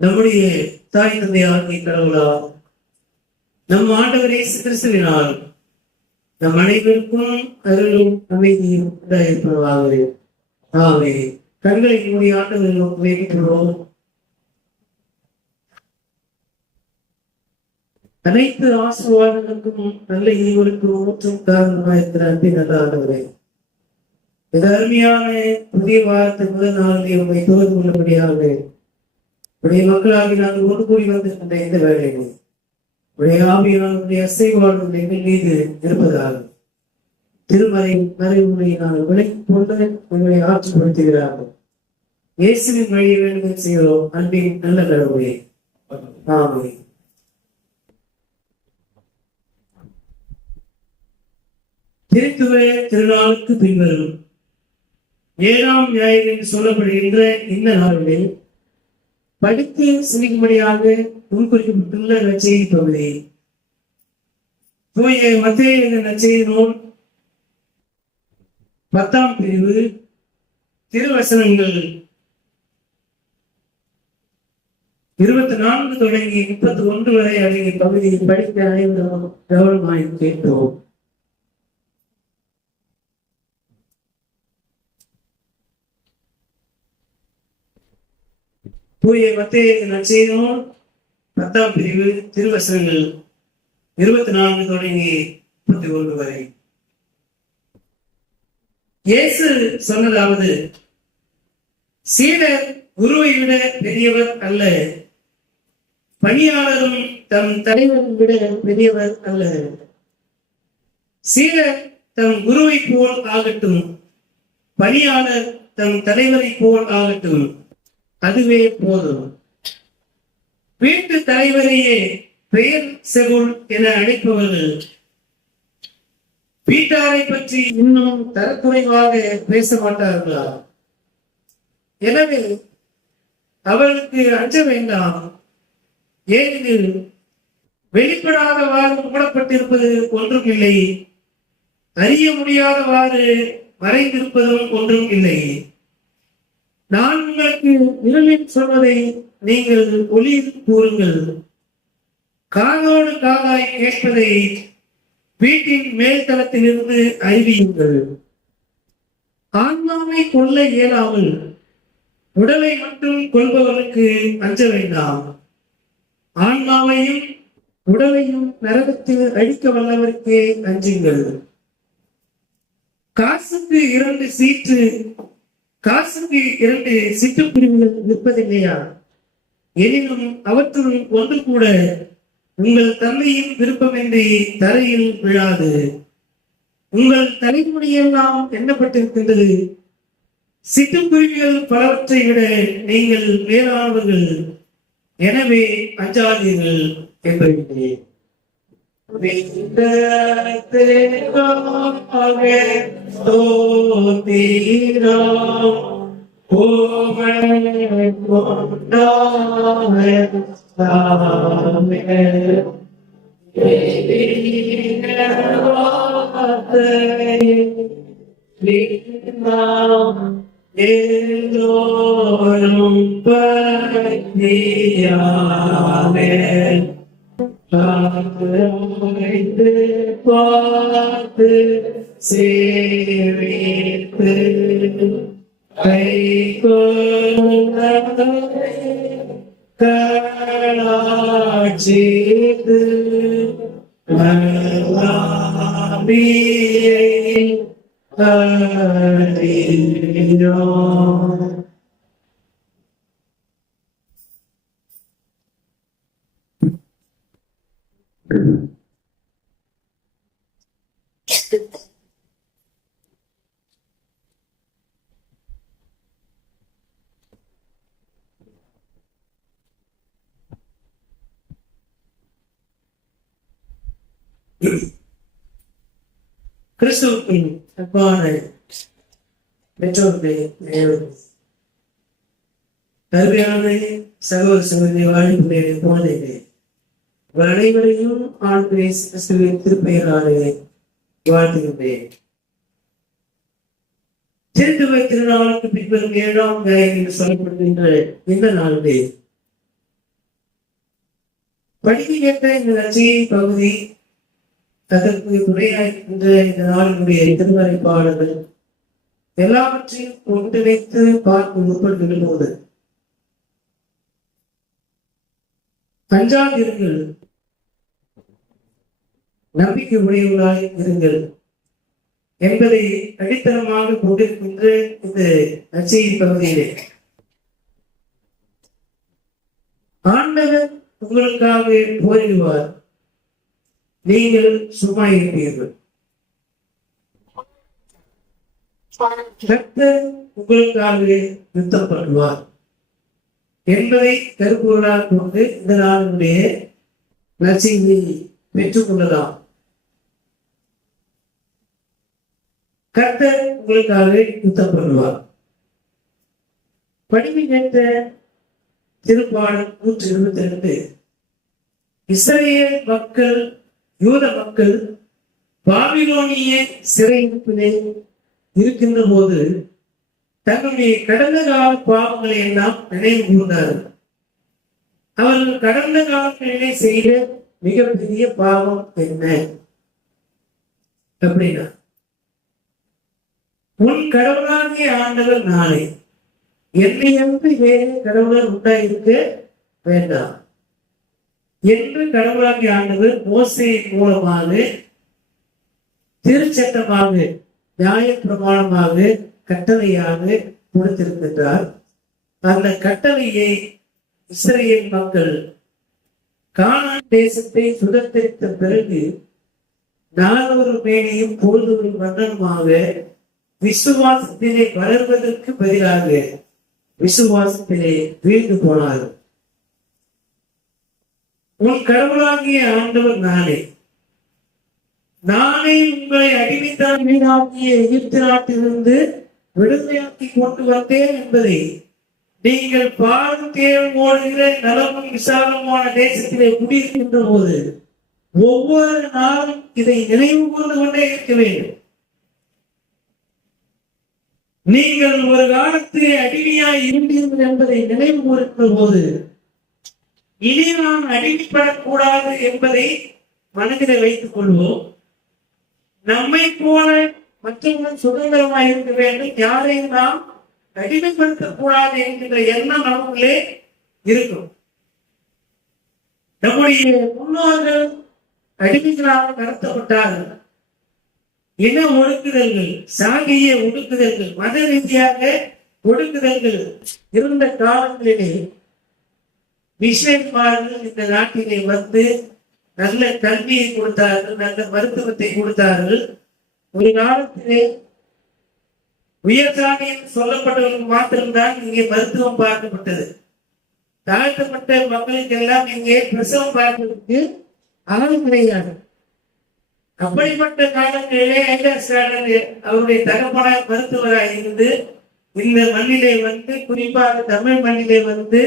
நம்முடைய தாய் தந்தையாகிய கடவுளால் நம் ஆண்டவர் இயேசு கிறிஸ்துவினால் நம் அனைவருக்கும் அருளும் அமைதியும் உண்டாயிருப்பதாக. ஆமென். கண்களை மூடி ஆண்டவரை நோக்கி வேண்டுகிறோம். அனைத்து ஆசீர்வாதங்களுக்கும் நல்ல ஈவருக்கும் ஊற்றும் காரணமாயிருக்கிற அன்பின் நல்ல ஆண்டவரே, மிக அருமையான புதிய வாரத்தின் முதல் நாளிலே உங்களை தோல்வி கொள்ளபடியாக உடைய மக்களாகி நாங்கள் ஒன்று கூடி வந்திருக்கின்ற இந்த வேலையை உடைய ஆவியானுடைய அசைவாளர் எங்கள் மீது இருப்பதாக திருமறை மறைவுரை நாங்கள் விலகிக் கொண்டு உங்களை ஆட்சிப்படுத்துகிறார்கள். இயேசுவின் வழியை வேண்டுதல் செய்கிறோம் அன்பின் நல்ல கடவுளே. ஆமென். திருத்துவ திருநாளுக்கு பின்வரும் 7ஆம் ஞாயிறில் சொல்லப்படுகின்ற இந்த நாளில் படித்து சிந்திக்கும்படியாக முன்குறிக்கப்பட்டுள்ள நற்செய்தி பகுதி தூய மத்தேயு என்ற நற்செய்தி நூல் 10ஆம் பிரிவு திருவசனங்கள் 24 தொடங்கி 31 வரை அடங்கிய பகுதியை படிக்க அனைவரும் கவனமாய் கேட்டோம். தூய மத்தேயு நற்செய்தி நூல் 10ஆம் பிரிவு திருவசனங்கள் 24 தொடங்கி 31 வரை. இயேசு சொன்னதாவது, சீடர் குருவை விட பெரியவர் அல்ல, பணியாளரும் தம் தலைவரை விட பெரியவர் அல்ல. சீடர் தம் குருவை போல் ஆகட்டும், பணியாளர் தம் தலைவரை போல் ஆகட்டும், அதுவே போதும். வீட்டு தலைவரையே பெயர் செகுல் என அழைப்பவர்கள் வீட்டாரை பற்றி இன்னும் தரக்குறைவாக பேச மாட்டார்களா? எனவே அவர்களுக்கு அஞ்ச வேண்டாம். ஏனெனில் வெளிப்படாதவாறு மூடப்பட்டிருப்பது ஒன்றும் இல்லை, அறிய முடியாதவாறு மறைந்திருப்பதும் ஒன்றும் இல்லை. நான் உங்களுக்கு இருளில் சொல்வதை நீங்கள் ஒளியில் கூறுங்கள், காதோடு காதாய் கேட்பதை வீட்டின் மேல் தளத்திலிருந்து அறிவியுங்கள். ஆன்மாவை கொல்ல இயலாமல் உடலை மட்டும் கொள்பவர்களுக்கு அஞ்ச வேண்டாம். ஆன்மாவையும் உடலையும் நரகத்தில் அழிக்க வல்லவருக்கே அஞ்சுங்கள். காசுக்கு 2 சிட்டுப்பிரிவுகள் நிற்பதில்லையா? எனினும் அவற்றுள் ஒன்று கூட உங்கள் தந்தையின் விருப்பமின்றி தரையில் விழாது. உங்கள் தலைமுடியெல்லாம் எண்ணப்பட்டிருக்கின்றது. சிட்டுக்குருவிகள் பலவற்றை விட நீங்கள் மேலானவர்கள். எனவே அஞ்சாதீர்கள் என்பதை பார்த்து சேவித்து களாட்சித்து கிறிஸ்துவின் அன்பான பெற்றோர்களே, கருமையான சகோதர சகோதரி வாழ்வுடைய குழந்தைகளே, அனைவரையும் ஆண்டவர் இயேசு கிறிஸ்துவின் திருப்பெயராலே வாழ்த்துகின்றேன். திருத்துவ திருநாளுக்கு பின்வரும் 7ஆம் ஞாயிறு என்று சொல்லப்படுகின்ற இந்த நாளிலே படிக்க கேட்ட இந்த நற்செய்தி பகுதி, அதற்கு துணையாகின்ற இந்த நாளினுடைய திருமறை பாடல்கள் எல்லாவற்றையும் ஒன்றிணைத்து பார்க்க முற்படுகின்ற போது அஞ்சாதிருங்கள், நம்பிக்கை உடையவர்களாய் இருங்கள் என்பதை அடித்தளமாக கொண்டிருக்கின்ற இந்த நற்செய்தி பகுதியிலே ஆண்டவர் உங்களுக்காக போரிடுவார், நீங்கள் சும்மா இருப்பீர்கள். கர்த்தர் உங்களுக்காக யுத்தம் பண்ணுவார் என்பதை கருப்பொருளாக கொண்டு இந்த நாளுடைய நற்செய்தியை பெற்றுக் கொள்ளலாம். கர்த்தர் உங்களுக்காக யுத்தம் பண்ணுவார். படிமை கேட்ட திருப்பாடல் 122. இஸ்ரவேல் மக்கள், யூத மக்கள் பாபிலோனிய சிறையிருப்பிலே இருக்கின்ற போது தங்களுடைய கடந்த கால பாவங்களை எல்லாம் நினைவு கூர்ந்தார்கள். அவர்கள் கடந்த காலங்களிலே செய்த மிகப்பெரிய பாவம் என்ன அப்படின்னா, உன் கடவுளாகிய ஆண்டவர் நானே, என்னை என்று வேறு கடவுளர் உண்டாயிருக்க வேண்டாம் என்று கடவுளாகிய ஆண்டவர் மோசேயின் மூலமாக திருச்சட்டமாக, நியாய பிரமாணமாக, கட்டளையாக கொடுத்திருக்கின்றார். அந்த கட்டளையை இஸ்ரவேல் மக்கள் கானான் தேசத்தை சுதந்திரித்த பிறகு 400 மேனியும் பொழுது மன்னனுமாக விசுவாசத்திலே வளர்வதற்கு பதிலாக விசுவாசத்திலே வீழ்ந்து போனார்கள். உன் கடவுளாகிய ஆண்டவர் நானே, நானே உங்களை அடிமைத்தான் வீணாக்கிய எகிப்து நாட்டிலிருந்து விடுதலையாக்கி கொண்டு வந்தேன் என்பதை நீங்கள் பாலும் தேவன் ஓடுகிற நலமும் விசாலமான தேசத்திலே குடியிருக்கின்ற போது ஒவ்வொரு நாளும் இதை நினைவு கூர்ந்து கொண்டே இருக்க வேண்டும். நீங்கள் ஒரு காலத்திலே அடிமையாய் இருந்தீர்கள் என்பதை நினைவு கூறுகின்ற போது இனி நாம் அடிமைப்படக்கூடாது என்பதை மனதிலே வைத்துக் கொள்வோம். நம்மை போல மற்றவர்கள் சுதந்திரமாக இருக்க வேண்டும், யாரையும் நாம் அடிமைப்படுத்தக்கூடாது என்கின்ற எண்ணம் நமக்குள்ளே இருக்கும். நம்முடைய முன்னோர்கள் அடிமைகளாக நடத்தப்பட்டார்கள். இன ஒடுக்குதல்கள், சாதிய ஒடுக்குதல்கள், மத ரீதியாக ஒடுக்குதல்கள் இருந்த காலங்களிலே மிஷனரிமார்கள் இந்த நாட்டிலே வந்து நல்ல கல்வியை கொடுத்தார்கள், நல்ல மருத்துவத்தை கொடுத்தார்கள். ஒரு காலத்திலே உயர்சாதி என்று சொல்லப்பட்டவர்கள் மாத்திரம்தான் இங்கே மருத்துவம் பார்க்கப்பட்டது. தாழ்த்தப்பட்ட மக்களுக்கு எல்லாம் இங்கே பிரசவம் பார்ப்பதற்கு ஆள் கிடையாது. அப்படிப்பட்ட காலங்களிலே அவருடைய தகப்பனார் மருத்துவராக இருந்து இந்த மண்ணிலே வந்து, குறிப்பாக தமிழ் மண்ணிலே வந்து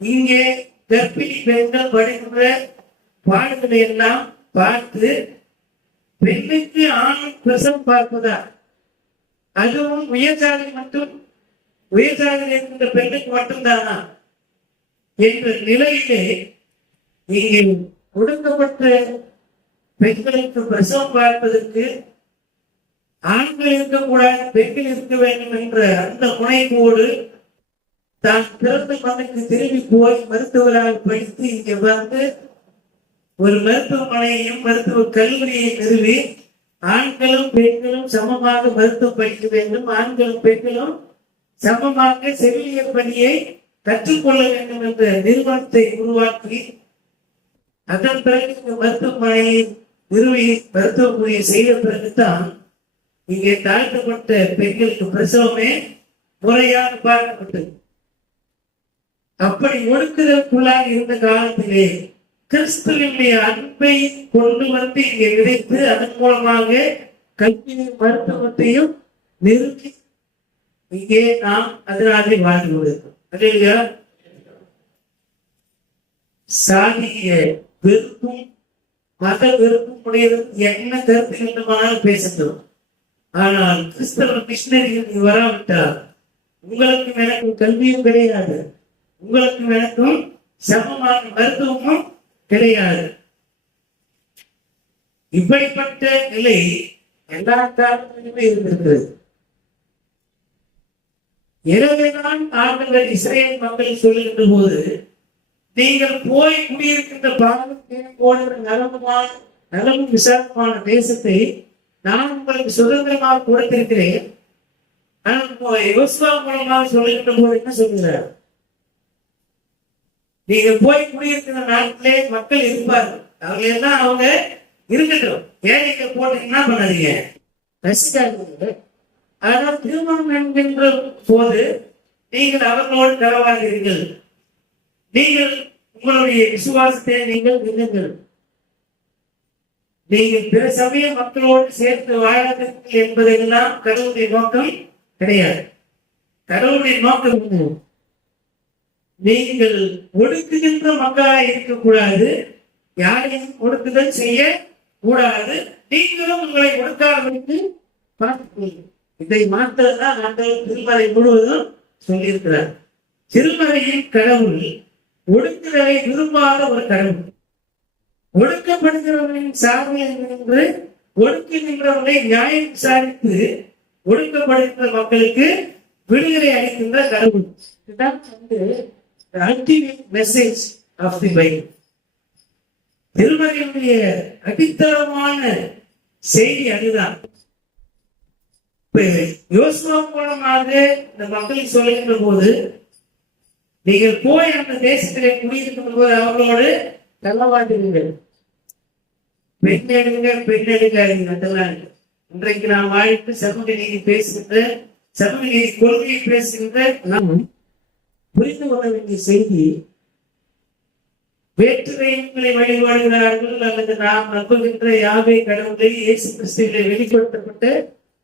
இங்கே கர்ப்பிணி பெண்கள் படுகின்ற பாடுகளை எல்லாம் பார்த்து பெண்ணுக்கு ஆண் பிரசவம் பார்ப்பதா, அதுவும் உயர்சாதி மட்டும், உயர்சாதி இருக்கின்ற பெண்ணுக்கு மட்டும்தானா என்ற நிலையிலே இங்கே ஒடுக்கப்பட்ட பெண்களுக்கு பிரசவம் பார்ப்பதற்கு ஆண்கள் இருக்கக்கூடாது, பெண்கள் இருக்க வேண்டும் என்ற அந்த முனைப்போடு தான் பிறந்த மண்ணுக்கு திரும்பி போய் மருத்துவராக படித்து இங்கே வந்து ஒரு மருத்துவமனையையும் மருத்துவ கல்லூரியை நிறுவி ஆண்களும் பெண்களும் சமமாக மருத்துவம் படிக்க வேண்டும், ஆண்களும் பெண்களும் சமமாக செவிலியர் பணியை கற்றுக்கொள்ள வேண்டும் என்ற நிறுவனத்தை உருவாக்கி அதன் பிறகு இந்த மருத்துவமனையை நிறுவி மருத்துவ பணியை செய்த பிறகுதான் இங்கே தாழ்த்தப்பட்ட பெண்களுக்கு பிரசவமே முறையாக பார்க்கப்பட்டது. அப்படி ஒடுக்குதலுக்குள்ளாக இருந்த காலத்திலே கிறிஸ்துவினுடைய அன்பை கொண்டு வந்து இங்கே விதைத்து அதன் மூலமாக கல்வியும் மருத்துவத்தையும் நிறுத்தி இங்கே நாம் அதனாலே வாழ்ந்து கொண்டிருக்கோம். அதே சாதிய வெறுப்பும் மத வெறுப்பும் உடையது என்ன கருத்து வேண்டுமானாலும் பேசட்டும். ஆனால் கிறிஸ்தவ மிஷனரிகள் வராவிட்டால் உங்களுக்கும் எனக்கும் கல்வியும் கிடையாது, உங்களுக்கும் எனக்கும் சமமான மருத்துவமும் கிடையாது. இப்படிப்பட்ட நிலை எல்லா காலங்களிலுமே இருந்திருக்கிறது. எனவேதான் ஆண்டுகள் இஸ்ரேல் மக்கள் சொல்லுகின்ற போது, நீங்கள் போய் குடியிருக்கின்ற நலமும் விசாலமான தேசத்தை நான் உங்களுக்கு சுதந்திரமாக கொடுத்திருக்கிறேன். யோசுவா மூலமாக சொல்லுகின்ற போது என்ன சொல்லுகிறார்? நீங்கள் போய் குடியிருக்கிற நாட்டிலே மக்கள் இருப்பார்கள், அவர்கள் எல்லாம் அவங்க இருக்கட்டும், ஏழைகள் போட்டீங்கன்னா பண்ணாதீங்க, ரசிக்காதீங்க. ஆனால் திருமணம் என்கின்ற போது நீங்கள் அவர்களோடு கலவாகிறீர்கள். நீங்கள் உங்களுடைய விசுவாசத்தை நீங்கள் நிறுங்கள். நீங்கள் பிற சமய மக்களோடு சேர்த்து வாழாதீர்கள் என்பதெல்லாம் கடவுளுடைய நோக்கம் கிடையாது. கடவுளுடைய நோக்கம் நீங்கள் ஒடுக்குகின்ற மக்களாக இருக்கக்கூடாது, யாரையும் ஒடுக்குதல் செய்ய கூடாது, நீங்களும் உங்களை ஒடுக்காதவர்களுக்கு பார்த்துக்கொள்ளுங்கள். இதை மாற்றதான் ஆண்டவர் திருமறை முழுவதும் சொல்லியிருக்கிறார். திருமறையின் கடவுள் ஒடுக்குதலை விரும்பாத ஒரு கடவுள். ஒடுக்கப்படுகிறவர்களின் சார்பில் நின்று ஒடுக்குகின்றவர்களை நியாயம் விசாரித்து ஒடுக்கப்படுகின்ற மக்களுக்கு விடுதலை அளிக்கின்ற கடவுள். இதுதான் ultimate message of the Bible. திருமறையுடைய அடித்தளமான செய்தி அதுதான். யோசுவா மூலமாக இந்த மக்களை சொல்லுகின்ற போது, நீங்கள் போய் அந்த தேசத்திலே குடியிருக்கும் போது அவர்களோடு கலவாட்டுங்கள், பெண் எடுக்காதீங்க. அதெல்லாம் இன்றைக்கு நாம் வாழ்த்து சமூக நீதி பேசுகின்ற, சமூக நீதி கொள்கையை பேசுகின்ற நாம் புரிந்து கொள்ள வேண்டிய செய்தி, வேற்று தெய்வங்களை வழிபாடுகிறார்கள் அல்லது நாம் நம்புகின்ற யாவே கடவுளை இயேசு கிறிஸ்துவிலே வெளிப்படுத்தப்பட்ட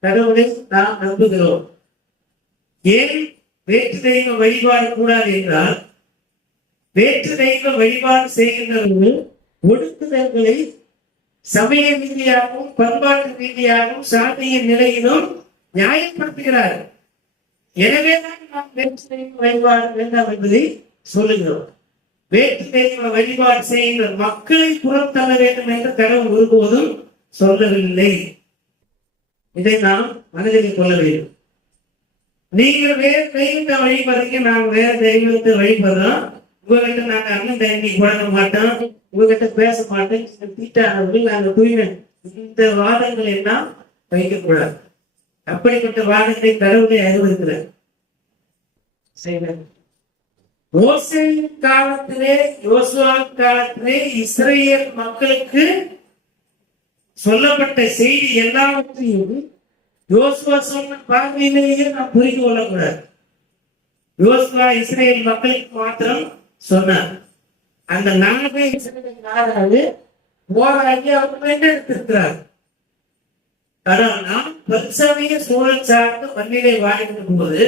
கடவுளை நாம் நம்புகிறோம். ஏன் வேற்று தெய்வ வழிபாடு கூடாது என்றால், வேற்று தெய்வ வழிபாடு செய்கின்றவர்கள் ஒடுக்குதல்களை சமய ரீதியாகவும் பண்பாட்டு ரீதியாகவும் சாதிய நிலையிலும் நியாயப்படுத்துகிறார்கள். எனவேதான் நாம் வேற்று தெய்வ வழிபாடு வேண்டாம் என்பதை சொல்லுகிறோம். வேற்று தெய்வ வழிபாடு செய்கின்ற மக்களை புறத்தள்ள வேண்டும் என்று கடவுள் ஒருபோதும் சொல்லவில்லை. இதை நாம் மனதில் கொள்ள வேண்டும். நீங்கள் வேறு தெய்வத்தை வழிபடுறீங்க, நாங்க வேற தெய்வத்தை வழிபடுறோம், உங்ககிட்ட நாங்க அண்ணன் தண்ணி பழக மாட்டோம், உங்ககிட்ட பேச மாட்டோம், தீட்டானவர்கள் நாங்க தூய்மை, இந்த வாதங்களை எல்லாம் வைக்கக்கூடாது. அப்படிப்பட்ட வாதத்தை கடவுளை அறிவிருக்கிறார். மோசேயின் காலத்திலே, யோசுவா காலத்திலே இஸ்ரேல் மக்களுக்கு சொல்லப்பட்ட செய்தி எல்லாவற்றையும் யோசுவா சொன்ன பார்வையிலேயே நாம் புரிந்து கொள்ளக்கூடாது. யோசுவா இஸ்ரேல் மக்களுக்கு மாத்திரம் சொன்னார். அந்த நாளை நாடாது போராடி அவர் எடுத்திருக்கிறார். ஆனால் நாம் பரிசமய சூழல் சார்ந்து மண்ணிலே வாழ்கின்ற போது,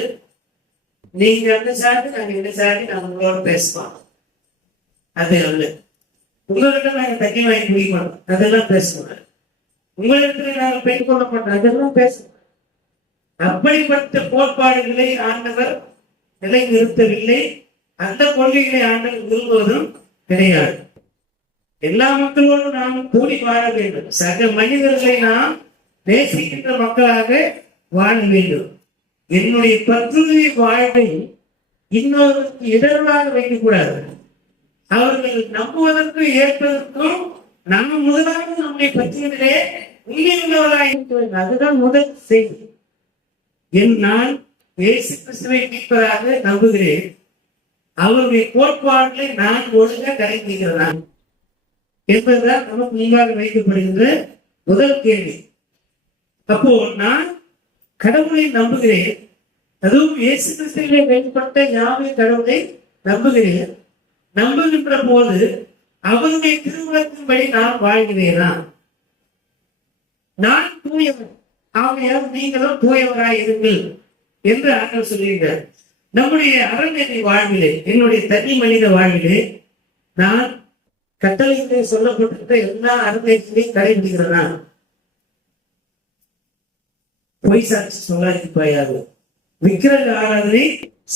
நீங்க அந்த சார்ந்து நாங்க இந்த சார்ந்து நாங்க உங்களோட பேசுவோம், அது அல்ல. உங்ககிட்ட நாங்க தண்ணி வாங்கி குடிக்கணும், அதெல்லாம் பேசுவோம். உங்களிடத்துல நாங்கள் பெண் கொள்ள மாட்டோம், அதெல்லாம் பேசுவோம். அப்படிப்பட்ட கோட்பாடுகளை ஆண்டவர் நிலைநிறுத்தவில்லை. அந்த கொள்கைகளை ஆண்டவர் விரும்புவதும் கிடையாது. எல்லா மக்களோடும் நாம் கூடி வாழ வேண்டும். சக மனிதர்களை நாம் நேசிக்கின்ற மக்களாக வாழ வேண்டும். என்னுடைய பற்றுதவி வாழ்வை இன்னொருக்கு இடர்களாக வைக்கக்கூடாது. அவர்கள் நம்புவதற்கும் ஏற்பதற்கும் நாம் முதலாக நம்மை பற்றியதிலே உண்மையுள்ளவராக இருக்க வேண்டும். அதுதான் முதல் செய்தி. நான் இயேசு கிறிஸ்துவை மீட்பதாக நம்புகிறேன், அவருடைய கோட்பாடுகளை நான் ஒழுங்க கடைபிடிக்கிறேன் என்பதுதான் நமக்கு முன்பாக வைக்கப்படுகின்ற முதல் கேள்வி. அப்போ நான் கடவுளை நம்புகிறேன், அதுவும் இயேசு கிறிஸ்துவிலே வெளிப்பட்ட யாவே கடவுளை நம்புகிறேன். நம்புகின்ற போது அவருடைய திருவுளத்தின்படி நான் வாழ்கிறேனா? நான் தூயவன், ஆகையால் நீங்களும் தூயவராய் இருங்கள் என்று ஆண்டவர் சொல்லுகிறார். நம்முடைய அறநெறி வாழ்விலே, என்னுடைய தனி மனித வாழ்விலே நான் கட்டளையிலே சொல்லப்பட்ட எல்லா அறநெறிகளையும் கடைபிடிக்கிறேனா? பொய் சாட்சி சொல்லாதிருப்பாயாக, விக்கிரக ஆராதனை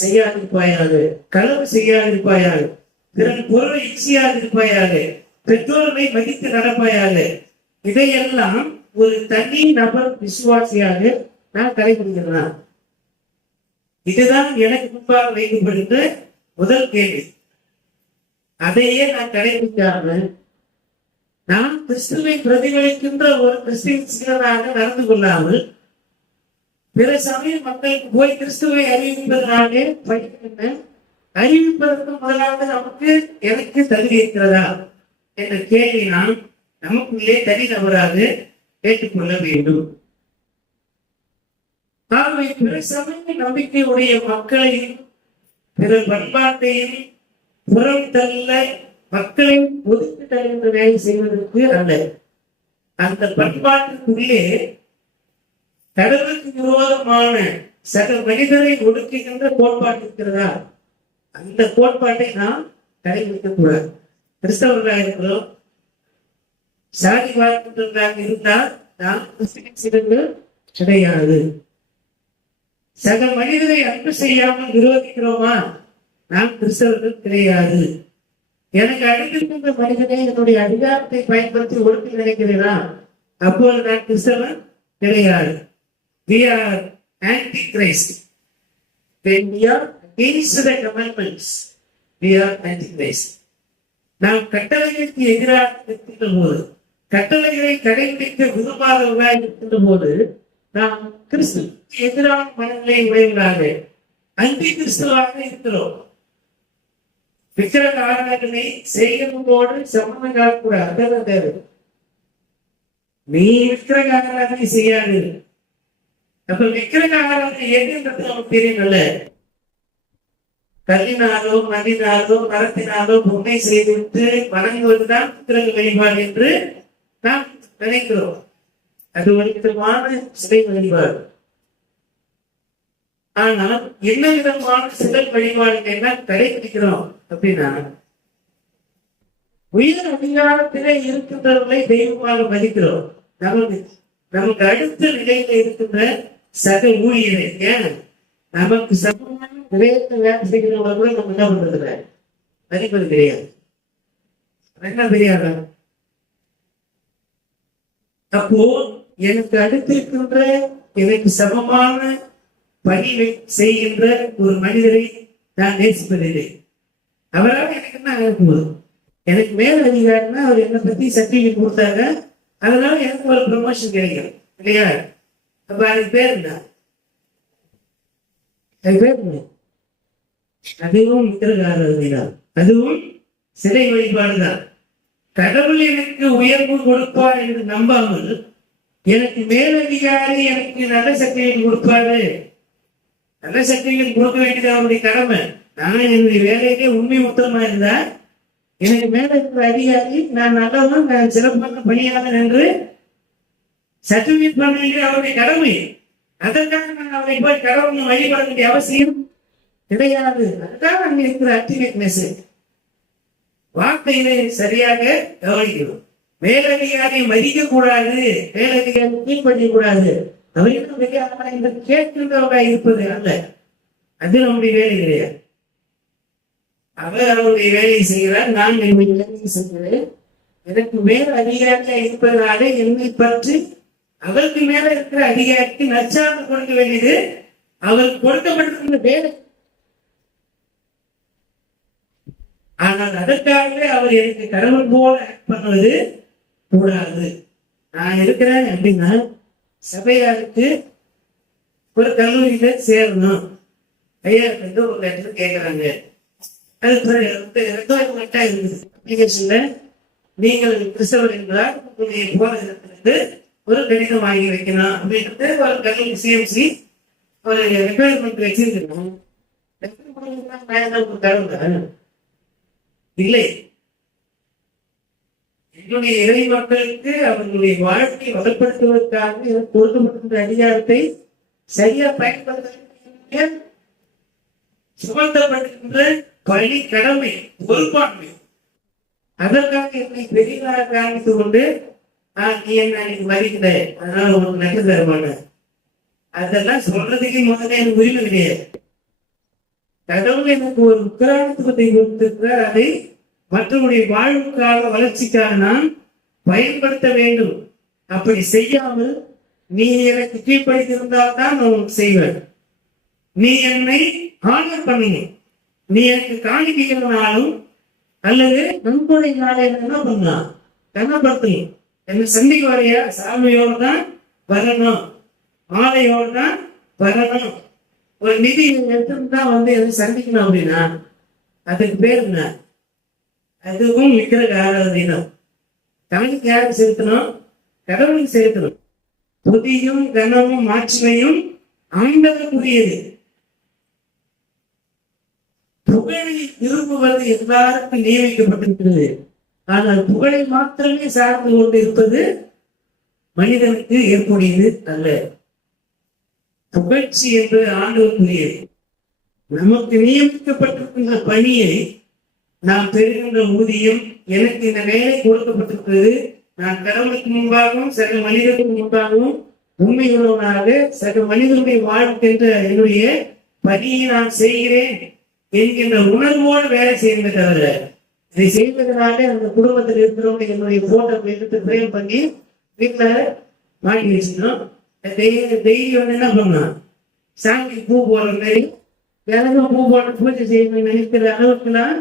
செய்யாதிருப்பாயாக, களவு செய்யாதிருப்பாயாக, பிறன் பொருளை இச்சையாதிருப்பாயாக, பெற்றோர்களை மதித்து நடப்பாயாக. இதையெல்லாம் ஒரு தனி நபர் விசுவாசியாக நான் கடைபிடிக்கிறேன். இதுதான் எனக்கு முன்பாக வைக்கப்படுகிற முதல் கேள்வி. அதையே நான் கடைபிடிக்காம நான் கிறிஸ்துவை பிரதிபலிக்கின்ற ஒரு கிறிஸ்டியனாக நடந்து கொள்ளாமல் பிற சமய மக்களுக்கு போய் கிறிஸ்துவை அறிவிப்பதனாலே படிக்கின்றன. அறிவிப்பதற்கு முதலாவது எனக்கு தகுதி இருக்கிறதா என்ற கேள்வி நாம் நமக்குள்ளே தனிநபராக ஏற்றுக்கொள்ள வேண்டும். ஆகவே பிற சமய நம்பிக்கையுடைய மக்களையும் பிற பண்பாட்டையும் புறம் தள்ள மக்களை ஒதுக்கி தருகின்ற வேலை செய்வதற்கு அல்ல. அந்த பண்பாட்டுக்குள்ளே கடவுளுக்கு விரோதமான சக மனிதரை ஒடுக்குகின்ற கோட்பாடு இருக்கிறதா, அந்த கோட்பாட்டை நாம் கடைபிடிக்க கூடாது. கிறிஸ்தவர்களாக இருக்கிறோம், சாதி வாழ்க்கையாக இருந்தால் நாம் கிறிஸ்தவர்கள் கிடையாது. சக மனிதரை அன்பு செய்யாமல் விரோதிக்கிறோமா, நாம் கிறிஸ்தவர்கள் கிடையாது. எனக்கு அடுத்திருக்கின்ற மனிதனை என்னுடைய அதிகாரத்தை பயன்படுத்தி ஒடுக்க நினைக்கிறேனா, அப்போது நான் கிறிஸ்தவன் கிடையாது. We are antichrist. When we are against the commandments, we are antichrist. நாம் கட்டளைகளுக்கு எதிராக இருக்கின்ற போது, கட்டளைகளை கடைபிடிக்க விரும்பாதவர்களாக இருக்கின்ற போது, நாம் கிறிஸ்துவுக்கு எதிரான மனநிலை உடையவர்களாக அந்தி கிறிஸ்துவாக இருக்கிறோம். விக்கிரக ஆராதனை செய்கிறதோடு சம்மதம் காட்டக்கூடாது. அதான் தேவை. நீ விக்கிரக ஆராதனை செய்யாது. அப்ப விக்கிரக ஆராதனை எதுன்றது நமக்கு தெரியல. கல்லினாலோ மண்ணினாலோ மரத்தினாலோ பொம்மை செய்துவிட்டு வணங்குவதுதான் விக்கிரக வழிபாடு என்று நாம் நினைக்கிறோம். அது ஒரு விதமான சிலை வழிபாடு. ஆனால் என்ன விதமான சிலை வழிபாடுகள் கடைபிடிக்கிறோம் அப்படின்னா, உயர் அதிகாரத்திலே இருக்கின்றவர்களை தெய்வமாக மதிக்கிறோம். நமக்கு அடுத்த நிலையில இருக்கின்ற சக ஊழியரை, நமக்கு சமமான நிலையத்தை வேலை செய்கிறவங்க கூட நம்ம என்ன பண்றது மதிப்பது கிடையாது. என்ன தெரியாதா? அப்போ எனக்கு அடுத்திருக்கின்ற எனக்கு சமமான பணியை செய்கின்ற ஒரு மனிதரை நான் நேசிப்பதில்லை. அவரால் எனக்கு என்ன ஆகக்கூடாது. எனக்கு மேல் அதிகாரினா அவர் என்னை பத்தி சர்டிபிகேட் கொடுத்தாங்க, அதனால எனக்கு ஒரு ப்ரமோஷன் கிடைக்கும் இல்லையா? அப்ப அதுக்கு பேர் என்ன? அதுவும் மித்திரகாரதான், அதுவும் சிலை வழிபாடுதான். கடவுள் எனக்கு உயர்வு கொடுப்பார் என்று நம்பாமல் எனக்கு மேலதிகாரி எனக்கு நல்ல சர்டிபிகேட் கொடுப்பாரு, நல்ல சர்டிபிகேட் கொடுக்க வேண்டியது அவருடைய கடமை. நான் என்னுடைய வேலையிலே உண்மை மொத்தமா இருந்தா எனக்கு மேல இருக்கிற அதிகாரி நான் நல்லவன், நான் சிறப்பான பணியாளர் என்று சர்டிபிகேட் பண்ண வேண்டிய அவருடைய கடமை. அதற்காக நான் அவரை போய் கடவுள் வழிபட வேண்டிய அவசியம் கிடையாது. அதுதான் அங்க இருக்கிற அல்டிமேட்னஸ். வார்த்தைகளை சரியாக கவனிக்கணும். மேலதிகாரியை மதிக்க கூடாது, மேலதிகாரி கீழ்படிக்க கூடாது, அவர்கள் கேட்கின்றவராக இருப்பது அல்ல. அது நம்முடைய வேலை கிடையாது. அவர் அவருடைய வேலையை செய்கிறார், நான் என்னுடைய வேலையை செய்கிறேன். எனக்கு மேல அதிகாரியா இருப்பதனால என்னை பற்றி அவருக்கு மேல இருக்கிற அதிகாரிக்கு நற்சார்ந்து கொடுக்க வேண்டியது அவருக்கு கொடுக்கப்பட்டிருக்கிற வேலை. ஆனால் அதற்காகவே அவர் எனக்கு கடவுள் போல பண்ணுவது கூடாது. நான் இருக்கிறேன் அப்படின்னா சபையாருக்கு ஒரு கல்லூரியில சேரணும், ஐயா வந்து ஒரு இடத்துல கேட்கிறாங்க. நீங்கள் கிறிஸ்தவர் என்றால் உங்களுடைய போராட்டத்திலிருந்து ஒரு கடிதம் வாங்கி வைக்கணும் அப்படின்றது ஒரு கல்லூரி சிஎம்சி ஒரு ரெக்குவயர்மெண்ட் வச்சிருக்கணும். இல்லை, என்னுடைய இறை மக்களுக்கு அவர்களுடைய வாழ்க்கை வளப்படுத்துவதற்காக கொடுக்கப்பட்ட அதிகாரத்தை சரியா பயன்படுத்த சுமத்தப்படுகின்ற பணி, கடமை, பொறுப்பாண்மை. அதற்காக என்னை பெரியதாக காணித்துக் கொண்டு நீ என்ன மதிக்கிற, அதனால உனக்கு நட்டு தருமான அதெல்லாம் சொல்றதுக்கு முதல்ல எனக்கு உரிமை கிடையாது. கடவுள் எனக்கு ஒரு உத்தரவாதத்தை கொடுத்திருக்கிறார், அதை மற்றவருடைய வாழ்வுக்காக வளர்ச்சிக்காக நான் பயன்படுத்த வேண்டும். அப்படி செய்யாமல் நீ எனக்கு கீழ்ப்படுத்தியிருந்தால் தான் நான் செய்வேன். நீ என்னை ஆர்டர் பண்ணுங்க, நீ எனக்கு காணிக்கைகளாலும் அல்லது நன்கொடைகளால என்ன பண்ணலாம், கனப்படுத்தணும். என்னை சந்திக்க வரையா சாமியோடு தான் வரணும், மாலையோடு தான் வரணும். ஒரு நிதி எடுத்துட்டு தான் வந்து எதை சந்திக்கணும் அப்படின்னா அதுக்கு பேர் என்ன? அதுவும் விக்கிரக ஆராதனை தான். கணக்கு யாருக்கு செலுத்தணும்? கடவுளுக்கு செலுத்தணும். புதியும் கனமும் மாட்சிமையும் ஆண்டவருக்குரியது. புகழை விரும்புவது எல்லாருக்கும் நியமிக்கப்பட்டிருக்கிறது. ஆனால் புகழை மாத்திரமே சார்ந்து கொண்டு இருப்பது மனிதனுக்கு ஏற்புடையது அல்ல. புகழ்ச்சி என்பது ஆண்டவருக்குரியது. நமக்கு நியமிக்கப்பட்டிருக்கின்ற பணியை நாம் பெறுகின்ற ஊதியம், எனக்கு இந்த வேலை கொடுக்கப்பட்டிருக்கிறது, நான் கடவுளுக்கு முன்பாகவும் சக மனிதர்களுக்கு முன்பாகவும் உண்மையுள்ளவனாக சக மனிதனுடைய வாழ்க்கின்ற என்னுடைய பணியை நான் செய்கிறேன் என்கின்ற உணர்வோடு வேலை செய்யவே தவிர, இதை செய்வதனால அந்த குடும்பத்தில் இருக்கிறவங்க என்னுடைய போட்டோ எடுத்து பிரேம் பண்ணி வீட்டுல மாட்டி வச்சுக்கணும். தைரியம் என்ன பண்ணலாம், சாமிக்கு பூ போடுற மாதிரி எனக்கும் பூ போட்டு பூஜை செய்யணும்னு நினைக்கிற அளவுக்குலாம்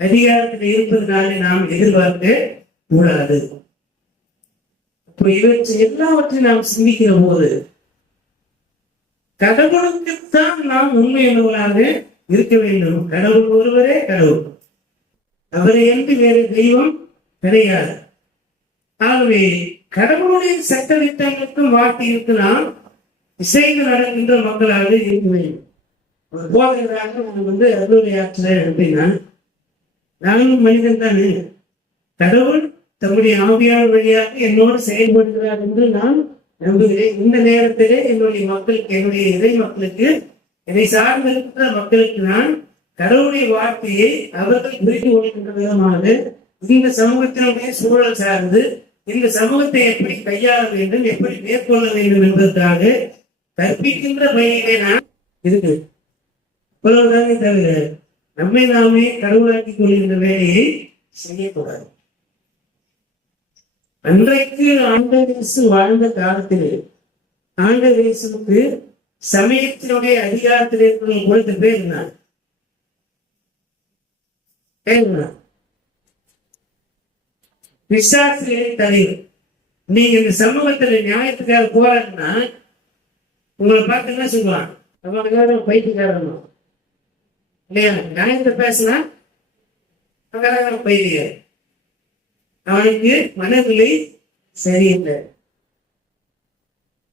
அதிகாரத்தில் இருப்பதனாலே நாம் எதிர்பார்க்க கூடாது. அப்போ இவற்றை எல்லாவற்றையும் நாம் சிந்திக்கிற போது கடவுளுக்குத்தான் நாம் உண்மையுள்ளவராக இருக்க வேண்டும். கடவுள் ஒருவரே கடவுள், அவரை என்று வேறு தெய்வம் கிடையாது. ஆகவே கடவுளுடைய சட்டத்திட்டங்களுக்கும் வார்த்தைக்கு நாம் இசைந்து நடக்கின்ற மக்களாக இருக்க வேண்டும். ஒரு போதகராக நான் வந்து அருளையாற்றுறேன் அப்படின்னா நானும் மனிதன் தானே. கடவுள் தம்முடைய ஆவியார் வழியாக என்னோடு செயல்படுகிறார் என்று நான் நம்புகிறேன். இந்த நேரத்திலே என்னுடைய மக்களுக்கு, என்னுடைய இறை மக்களுக்கு, இதை சார்ந்திருக்கிற மக்களுக்கு நான் கடவுளுடைய வார்த்தையை அவர்கள் புரிந்து கொள்கின்ற விதமாக இந்த சமூகத்தினுடைய சூழல் சார்ந்து இந்த சமூகத்தை எப்படி கையாள வேண்டும், எப்படி மேற்கொள்ள வேண்டும் என்பதற்காக கற்பிக்கின்ற பணியிலே நான் இருக்கிறேன். இவ்வளவுதானே தவிர நம்மை நாமே கடவுளாக்கிக் கொள்கின்ற வேலையை செய்யக்கூடாது. அன்றைக்கு ஆண்டவரேசு வாழ்ந்த காலத்திலே ஆண்டவரேசுக்கு சமயத்தினுடைய அதிகாரத்தில் இருக்கிற கொடுத்த பேர் என்ன? பிசாசிலே தலைவர். நீங்க இந்த சமூகத்துல நியாயத்துக்காக போறாங்கன்னா உங்களை பார்த்து என்ன சொல்லுவான், அவனுக்காக பைத்தியக்காரன் இல்லையா? நியாயத்தை பேசினா அவன் பைத்தியக்காரன், அவனுக்கு மனநிலை சரியில்லை.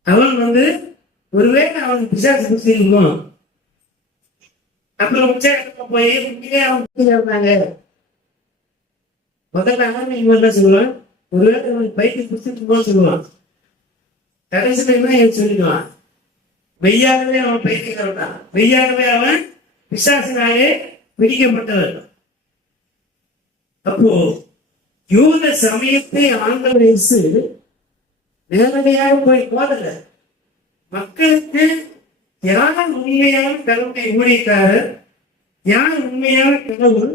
அவன் வந்து ஒருவேளை அவனுக்கு பிசாசு புரிஞ்சிருக்கும். அப்புறம் உச்சாரத்துல போய் அவன் இருந்தாங்க முதல்ல அவன் சொல்லுவான், ஒருவேளை அவனுக்கு பைத்தியம் புரிஞ்சிருக்குமோ சொல்லுவான். கடைசியில என்ன சொல்லிடுவான், மெய்யாகவே அவன் பைத்தியக்காரன் தான், மெய்யாகவே அவன் பிசாசினாலே பிடிக்கப்பட்டவன். அப்போ யூத சமயத்தை ஆண்டவர் இயேசு நேரடியாக போய் போதல. மக்களுக்கு யார் உண்மையான கடவுளுடைய ஊழியக்காரர், யார் உண்மையான கடவுள்,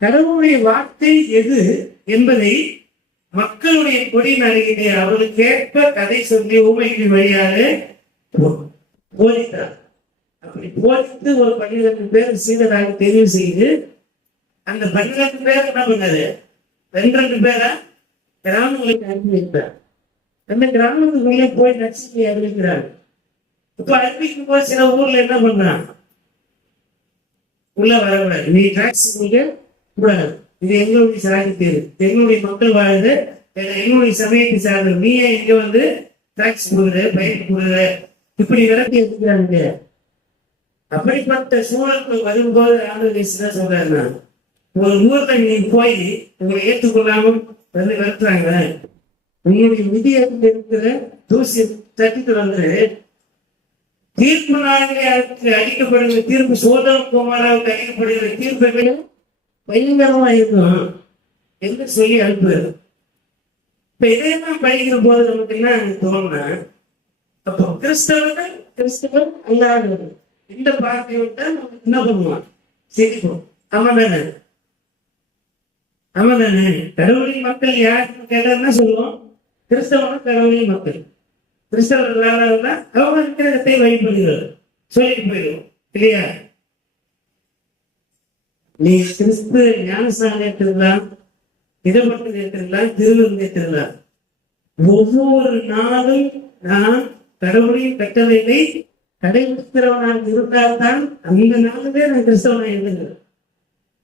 கடவுளுடைய வார்த்தை எது என்பதை மக்களுடைய கொடிநடையிலே அவர்களுக்கேற்ப கதை சொல்லி ஊமைகளின் வழியாக போதித்தார். அப்படி போதித்து ஒரு 12 பேர் சீடராக தெரிவு செய்து அந்த 12 பேர் என்ன பண்ணாரு, 2 பேரை கிராமங்களுக்கு அனுப்பி வைத்தார். அந்த கிராமத்துக்குள்ளே போய் நட்சத்திரை அறிவிக்கிறார். இப்ப அறிவிக்கும் போது சில ஊர்ல என்ன பண்றான், உள்ள வரக்கூடாது, நீ டாக்ஸ் கொடுக்க கூடாது, இது எங்களுடைய சாதி பேரு, எங்களுடைய மக்கள் வாழுது, எங்களுடைய சமயத்தை சார்ந்த, நீ இங்க வந்து டாக்ஸ் கொடுக்குற, பயன் கொடுக்குற, இப்படி விரட்டி எடுக்கிறாங்க. அப்படிப்பட்ட சூழலுக்கு வரும்போது ஆண்டவர் சொல்றாருன்னா, ஒரு ஊர்ல நீ போய் உங்களை ஏற்றுக்கொள்ளாமல் வந்து வருத்துறாங்க, உங்களுடைய விதியத்தில் இருக்கிற தூசி தட்டிட்டு வந்து தீர்ப்பு நாளிலே அளிக்கப்படுகிற தீர்ப்பு, சோதம் குமாராவுக்கு அளிக்கப்படுகிற தீர்ப்புகள் பயங்கரமா இருக்கும் என்று சொல்லி அனுப்புறது. இப்ப இதையெல்லாம் படிக்கிற போது நமக்கு என்ன தோணுனா, அப்போ கிறிஸ்தவர் அல்லாதவர்கள் இந்த பார்வையோட நமக்கு என்ன பண்ணுவான், சிரிப்போம். அவன் தானே ஆமாதானே? கடவுளின் மக்கள் யாருன்னு கேட்டா என்ன சொல்லுவோம்? கிறிஸ்தவன கடவுளின் மக்கள். கிறிஸ்தவர்களாக அவங்க விக்கிரகத்தை வழிபடுகிறது சொல்லிட்டு போயிடுவோம் இல்லையா? நீ கிறிஸ்து ஞானஸ்நானம் ஏற்றிருந்தான், இதப்பட்டு ஏற்றிருந்தான், திருவிருந்து ஏற்றிருந்தான். ஒவ்வொரு நாளும் நான் கடவுளின் கட்டளைகளை கடைபிடிக்கிறவனாக இருந்தால்தான் அந்த நாளிலே நான் கிறிஸ்தவனாக இருந்தேன்.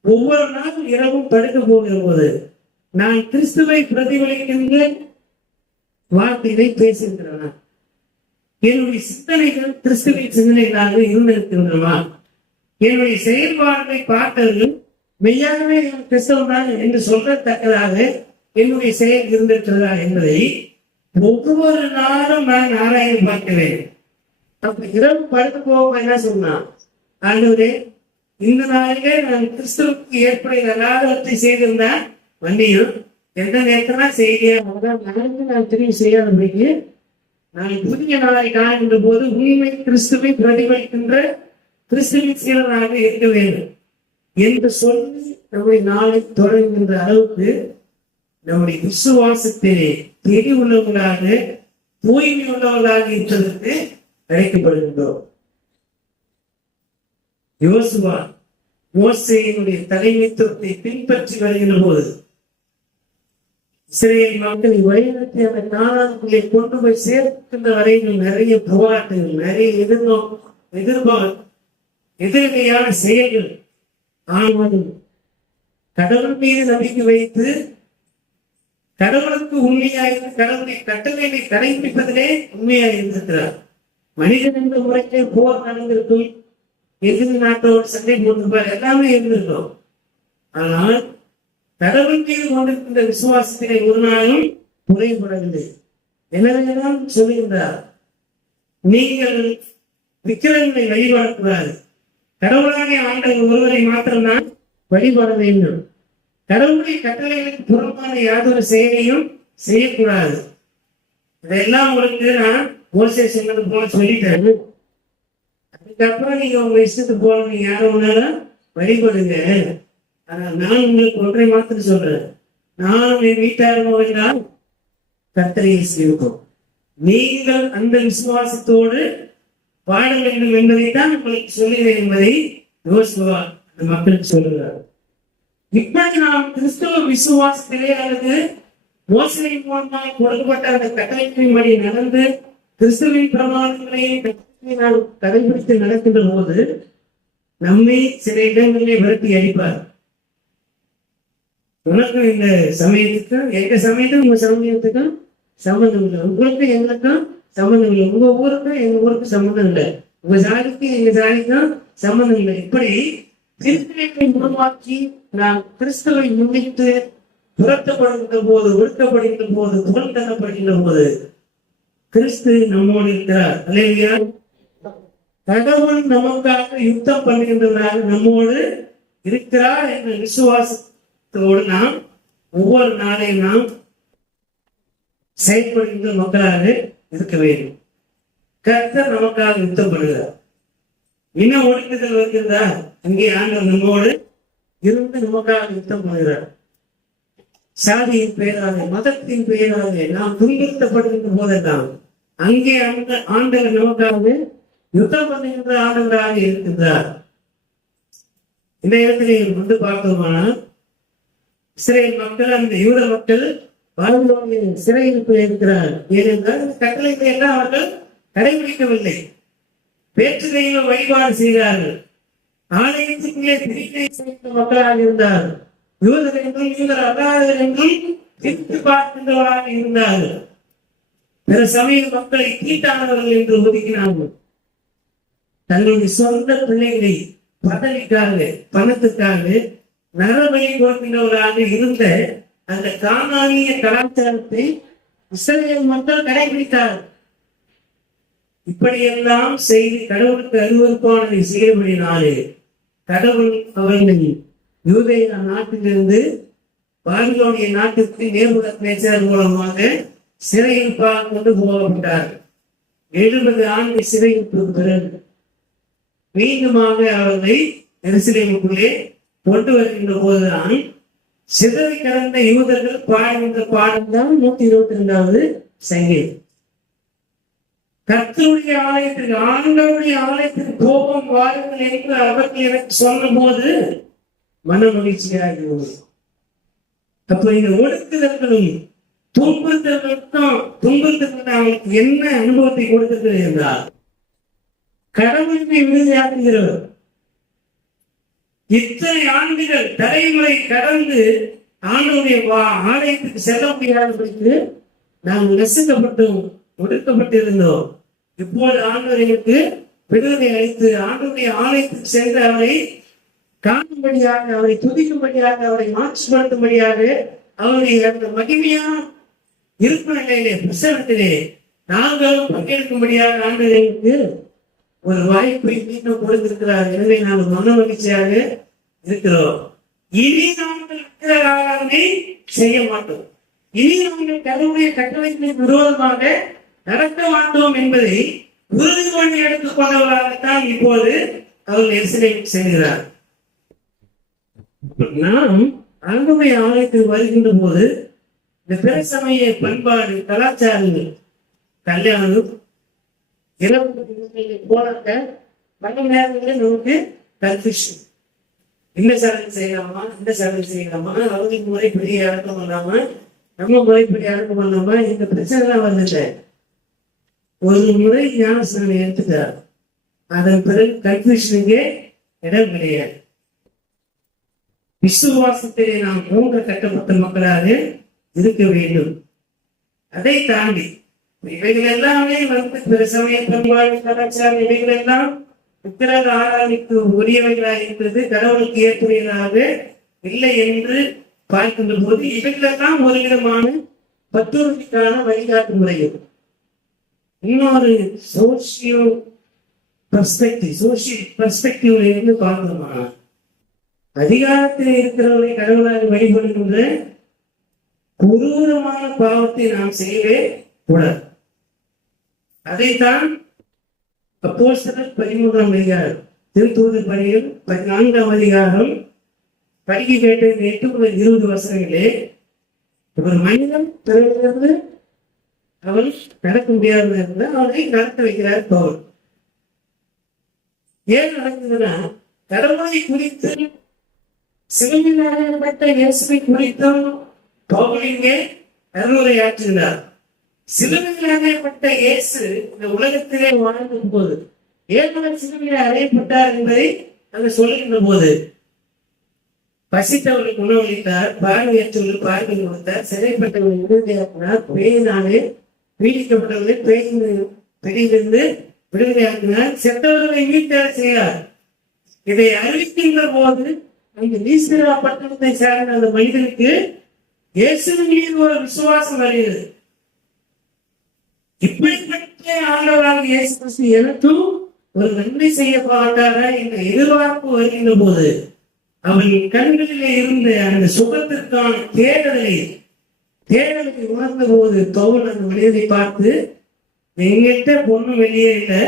ஒவ்வொரு நாளும் இரவும் படுக்க போகிற போது நான் கிறிஸ்துவை பிரதிபலிக்கின்ற வார்த்தையை பேசுகின்றன. என்னுடைய சிந்தனைகள் கிறிஸ்துவின் சிந்தனைகளாக இருந்திருக்கின்றன. என்னுடைய செயல்பாடுகளை பார்த்தவர்கள் மெய்யாகவே கிறிஸ்தவன் என்று சொல்லத்தக்கதாக என்னுடைய செயல் இருந்திருக்கிறதா என்பதை ஒவ்வொரு நாளும் நான் ஆராய்ந்து பார்க்கிறேன். அப்ப இரவு படுத்து போக என்ன சொன்னான்? ஆண்டவரே, இந்த நாளிலே நான் கிறிஸ்துவுக்கு ஏற்படைய எல்லாவற்றை செய்திருந்தேன், வண்டியும் எந்த நேரத்தான் செய்தியா நான் திரும்பி செய்யாதபடிக்கு நான் புதிய நாளை காண்கின்ற போது உண்மை கிறிஸ்துவை பிரதிபலிக்கின்ற கிறிஸ்துவின் சீலனாக இருக்க வேண்டும் என்று சொல்லி நம்முடைய நாளை தொடங்குகின்ற அளவுக்கு நம்முடைய விசுவாசத்திலே தெளிவுள்ளவர்களாக தூய்மை உள்ளவர்களாக இருப்பதற்கு அழைக்கப்படுகின்றோம். யோசுவா மோசேயினுடைய தலைமைத்துவத்தை பின்பற்றி வருகின்ற போது இஸ்ரவேல் மக்களை வழிநடத்தி அந்த கானானுக்குள்ளே கொண்டு போய் சேர்க்கின்ற வரையில் நிறைய போராட்டங்கள், நிறைய எதிர்மையான செயல்கள். ஆனாலும் கடவுள் மீது நம்பிக்கை வைத்து கடவுளுக்கு உண்மையாக கடவுளை கட்டளைகளை கடைபிடிப்பதிலே உண்மையாக இருந்திருக்கிறார். மனிதன் என்ற முறைக்கே போர் நடந்திருக்கும், எதிரி நாட்டோடு சண்டை போட்டிருப்பார், எல்லாமே இருந்திருக்கும். ஆனால் கடவுள் மீது கொண்டிருக்கின்ற விசுவாசத்தினை ஒரு நாளும் குறைபடவில்லை. எனவேதான் சொல்லுகின்றார், நீங்கள் விக்கிரகங்களை வழிபாடக்கூடாது, கடவுளாகிய ஆண்டவர் ஒருவரை மாத்திரம்தான் வழிபாட வேண்டும். கடவுளுடைய கட்டளைகளுக்கு புறம்பான யாதொரு செயலையும் செய்யக்கூடாது. இதெல்லாம் உங்களுக்கு நான் மோசே சொன்னது போல சொல்லிட்டேன். அதுக்கப்புறம் நீங்க உங்க இஷ்டத்துக்கு போல நீங்க யாரும் ஒன்னாலும் வழிபடுங்க. ஆனால் நான் உங்களுக்கு ஒன்றை மாத்திரம் சொல்றேன், நான் என் வீட்டாரோ என்றால் கர்த்தரையை செய்வோம். நீங்கள் அந்த விசுவாசத்தோடு வாழ வேண்டும் என்பதைத்தான் உங்களுக்கு சொல்லுகிறேன் என்பதை யோசுவா அந்த மக்களுக்கு சொல்லுகிறார். இப்படி நாம் கிறிஸ்தவ விசுவாசத்திலே அல்லது மோசடி மூலமாக கொடுக்கப்பட்ட அந்த கட்டளைகளின்படி நடந்து கிறிஸ்துவின் பிரமாணங்களை நாம் கடைபிடித்து நடக்கின்ற போது நம்மை சில இடங்களிலே விரட்டி அடிப்பார். உனக்கும் இந்த சமயத்துக்கும் எங்க சமயத்துக்கும் உங்க சமயத்துக்கும் சம்பந்தம் இல்லை, உங்களுக்கும் எங்களுக்கும் சம்பந்தம் இல்லை, உங்க ஊருக்கும் எங்க ஊருக்கும் சம்பந்தம் இல்லை, உங்க ஜாதிக்கும் எங்க ஜாதிக்கும் சம்பந்தம் இல்லை. இப்படி கிறிஸ்துவை உருவாக்கி நாம் கிறிஸ்துவை முன்னிட்டு துரத்தப்படுகின்ற போது, ஒடுக்கப்படுகின்ற போது, புகழ் தரப்படுகின்ற போது கிறிஸ்து நம்மோடு இருக்கிறார். அல்லேலூயா. கடவுள் நமக்காக யுத்தம் பண்ணுகின்றவராக நம்மோடு இருக்கிறார் என்ற விசுவாசத்தோடு நாம் ஒவ்வொரு நாளையும் நாம் செயல்படுகின்ற மக்களாக இருக்க வேண்டும். கர்த்தர் நமக்காக யுத்தம் பண்ணுகிறார். இன்னும் ஒடுக்குதல் வருகிறதா? அங்கே ஆண்டவர் நம்மோடு இருந்து நமக்காக யுத்தம் பண்ணுகிறார். சாதியின் பெயராக, மதத்தின் பெயராக நாம் துன்புறுத்தப்படுகின்ற போதெல்லாம் அங்கே அந்த ஆண்டவர் நமக்காக யுத்தம் பண்ணுகின்ற ஆண்டவராக இருக்கின்றார். இந்த இடத்திலே வந்து பார்த்தோமானால் இஸ்ரேல் மக்கள், அந்த யூத மக்கள் பாபிலோனின் சிறையிருப்பில் இருக்கிறார். ஏனென்றால் கட்டளைகளை எல்லாம் அவர்கள் கடைபிடிக்கவில்லை. பேற்று தெய்வ வழிபாடு செய்தார்கள். ஆலயத்துக்குள்ளே பிரிவினை செய்த மக்களாக இருந்தார்கள். யூதர் என்றும் யூதர் அல்லாதவர் என்றும் பிரித்து பார்க்கின்றவராக இருந்தார்கள். பிற சமய மக்களை தீட்டானவர்கள் என்று ஒதுக்கினார்கள். தங்களுடைய சொந்த பிள்ளைகளை பதவிக்காக, பணத்துக்காக நரபலி கொடுக்கின்றவராக இருந்த அந்த கானானிய கலாச்சாரத்தை இஸ்ரவேல் மக்கள் கடைபிடித்தார்கள். இப்படியெல்லாம் செய்து கடவுளுக்கு அருவருப்பானதை செய்யபடினாலே கடவுள் அவர்களை யூதேயா நாட்டிலிருந்து பாபிலோனிய நாட்டிற்கு நேபுகத்நேச்சர் மூலமாக சிறையிருப்பாக கொண்டு போகப்பட்டார். 70 ஆண்டு சிறையிருப்புக்கு பிறகு மீண்டுமாக அவர்களை எருசலேமுக்குள்ளே கொண்டு வருகின்ற போதுதான் சிதறி கிடந்த யூதர்கள் பாடுகின்ற பாடம் தான் 122வது சங்கீதம். கர்த்தருடைய ஆலயத்திற்கு, ஆண்டவருடைய ஆலயத்திற்கு கோபம் வாருங்கள் என்று அவர்கள் எனக்கு சொன்ன போது மன மகிழ்ச்சியாக. அப்ப இந்த ஒடுக்குதல்களும் துன்பத்திற்கு அவங்களுக்கு என்ன அனுபவத்தை கொடுத்திருக்கிறது என்றால், கடவுளை விருதியாக்குகிறவர் இத்தனை ஆண்டுகள் தலைமுறை கடந்து ஆண்டவருடைய ஆலயத்துக்கு செல்ல முடியாதபடிக்கு நாம் நசுக்கப்பட்டோம், ஒடுக்கப்பட்டிருந்தோம். இப்போது ஆண்டவர் எங்களுக்கு விடுதலை அளித்து ஆண்டவருடைய ஆலயத்துக்கு சென்று அவரை காணும்படியாக, அவரை துதிக்கும்படியாக, அவரை மாற்றுப்படுத்தும்படியாக, அவருடைய அந்த மகிமையான இருப்பு நிலையிலே பிரசனத்திலே நாங்களும் பங்கேற்கும்படியாக ஆண்டவர் எங்களுக்கு ஒரு வாய்ப்பை மீண்டும் கொடுத்திருக்கிறார். எனவே நாம் மன மகிழ்ச்சியாக இருக்கிறோம். இனி நாங்கள் ஆராதனை செய்ய மாட்டோம், இனி நாங்கள் கடவுளுடைய கட்டளைக்கு விரோதமாக நடக்க மாட்டோம் என்பதை உறுதி பண்ணி எடுத்துக் கொண்டவர்களாகத்தான் இப்போது அவர்கள் எருசலேமுக்கு செல்கிறார். நாம் ஆண்டவருடைய ஆலயத்தில் வருகின்ற போது இந்த பிற சமய பண்பாடு கலாச்சாரங்கள், கல்யாணம், போராட்ட பல நேரங்களில் நமக்கு கன்ஃபியூஷன். இந்த சடங்கு செய்யலாமா, இந்த சடங்கு செய்யலாமா, அவங்களுக்கு முறைப்படி அடக்கம் பண்ணலாமா, நம்ம முறைப்படி அடக்கம் பண்ணலாமா, இந்த பிரச்சனை எல்லாம் வந்துட்டு ஒரு முறை ஞானஸ்நானம் எடுத்துட்டார். அதன் பிறகு கன்ஃபியூஷனுக்கே இடம் கிடையாது. விசுவாசத்திலே நாம் மூன்று கட்டப்பட்ட மக்களாக இருக்க வேண்டும். அதை தாண்டி இவைகள் எல்லாமே வந்து பிற சமய பண்பாடு கலாச்சாரம் இவைகள் எல்லாம் விக்கிரக ஆராதனைக்கு உரியவைகளாக இருக்கிறது, கடவுளுக்கு ஏற்புடையதாக இல்லை என்று பார்க்கின்ற போது இவைகளெல்லாம் ஒரு விதமான பற்றுறுதிக்கான வழிகாட்டு முறைகள். இன்னொரு சோசியல் பெர்ஸ்பெக்டிவ்ல இருந்து பார்க்கணுமா, அதிகாரத்தில் இருக்கிறவர்களை கடவுளாக வழிபடுகின்ற கொடூரமான பாவத்தை நாம் செய்யவே கூடாது. அதைத்தான் அப்போஸ்தலர் 13ஆம் அதிகாரம், திருத்தூதர் பணிகள் 14ஆம் அதிகாரம் படிக்க கேட்ட 8-20 வசனங்களே, ஒரு மனிதன் பிறகு அவன் நடக்க முடியாத இருந்தால் அவனை நடத்த வைக்கிறார் பவுல். ஏன் நடக்குதுன்னா, கடவுளை குறித்து சிலுவையிலிடப்பட்ட இயேசுவை குறித்தும் பவுல் இங்கே அருளுரையாற்றினார். சிலுவையில் அறையப்பட்ட இயேசு இந்த உலகத்திலே வாழ்ந்த போது ஏன் சிலுவையில் அறையப்பட்டார் என்பதை அங்கு சொல்லுகின்ற போது, பசித்தவர்களுக்கு உணவளித்தார், பார்வையற்றவர்களுக்கு பார்வை கொடுத்தார், சிறைப்பட்டவர்கள் விடுதலையாக்கினார், பேயினாலே பீடிக்கப்பட்டவர்களை பிடியிலிருந்து விடுதலையாக்கினார், செத்தவர்களை மீட்டேற செய்தார். இதை அறிவிக்கின்ற போது அந்த லீஸ்திரா பட்டணத்தை சார்ந்த அந்த மனிதனுக்கு இயேசுவின் மீது ஒரு விசுவாசம் வருகிறது. இப்படிப்பட்ட ஆண்டவராக இயேசு கிறிஸ்து எனக்கும் ஒரு நன்மை செய்ய மாட்டாரா என்ற எதிர்பார்ப்பு வருகின்ற போது அவன் கண்களிலே இருந்த அந்த சுகத்திற்கான தேடலை உணர்ந்த போது பவுல் அந்த மனிதனை பார்த்து, எங்கிட்ட பொண்ணு வெளியே இல்லை,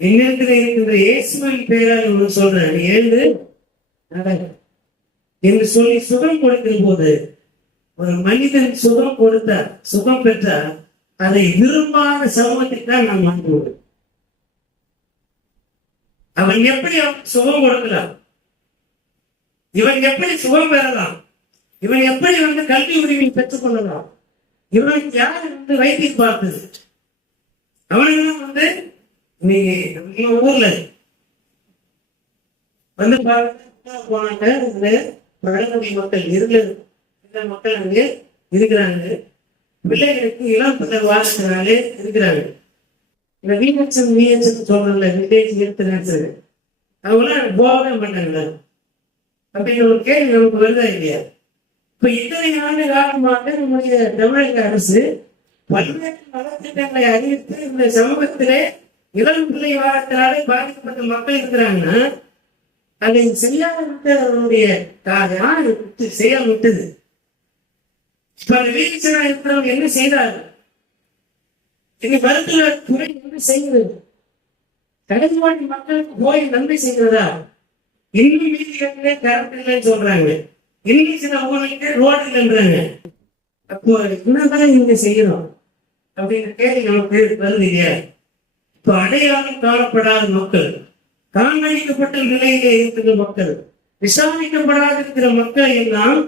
எங்கிட்ட இருக்கின்ற இயேசுவின் பெயரால் ஒன்று சொல்றேன், எழுந்து என்று சொல்லி சுகம் கொடுக்கிற போது, ஒரு மனிதன் சுகம் பெற்றார், அதை விரும்பாத சமூகத்துக்கு தான் நாம் வாங்குவோம். அவன் எப்படி சுகம் கொடுக்கலாம், இவன் எப்படி சுகம் பெறலாம், இவன் எப்படி கல்வி உரிமை பெற்றுக் கொள்ளலாம், இவன் யார் வைத்தியம் பார்த்தது, அவனுக்கு நீங்க ஊர்ல போனாங்க. பழங்குடி மக்கள் மக்கள் அங்கே இருக்கிறாங்க, பிள்ளைகளுக்கு இளம் பிள்ளை வாழ்க்கை இருக்கிறாங்க. இந்த வீஹெச்எம் சொல்றாங்கல்ல, வில்லேஜ் ஹெல்த் நர்சரி, அவங்களாம் போகவே மாட்டாங்க. அப்படிங்கிற ஒரு கேள்வி நமக்கு வருதா இல்லையா? இப்ப இத்தனை ஆண்டு காலமாக நம்முடைய தமிழக அரசு பல்வேறு நலத்திட்டங்களை அறிவித்து இந்த சமூகத்திலே இளம் பிள்ளை வாரத்தினாலே பாதிக்கப்பட்ட மக்கள் இருக்கிறாங்கன்னா அதை செய்யாம விட்டு அவருடைய செய்யாம விட்டது. இப்ப அந்த வீழ்ச்சியா இருக்கிறவங்க என்ன செய்தார்கள்? இங்க மருத்துவ துறை என்ன செய்கிறது? கடற்பாடி மக்களுக்கு போய் நன்மை செய்கிறதா? இன்னும் மீதிகளே கரண்ட் இல்லைன்னு சொல்றாங்க. இன்னும் சில ஊருக்கு ரோடு இல்லைன்றாங்க. அப்போ என்னதான் இங்க செய்யணும் அப்படின்னு கேள்வி நமக்கு வருது இல்லையா? இப்போ அடையாளம் காணப்படாத மக்கள், காண்பிக்கப்பட்ட நிலையிலே இருக்கிற மக்கள், விசாரிக்கப்படாத இருக்கிற மக்கள் எல்லாம்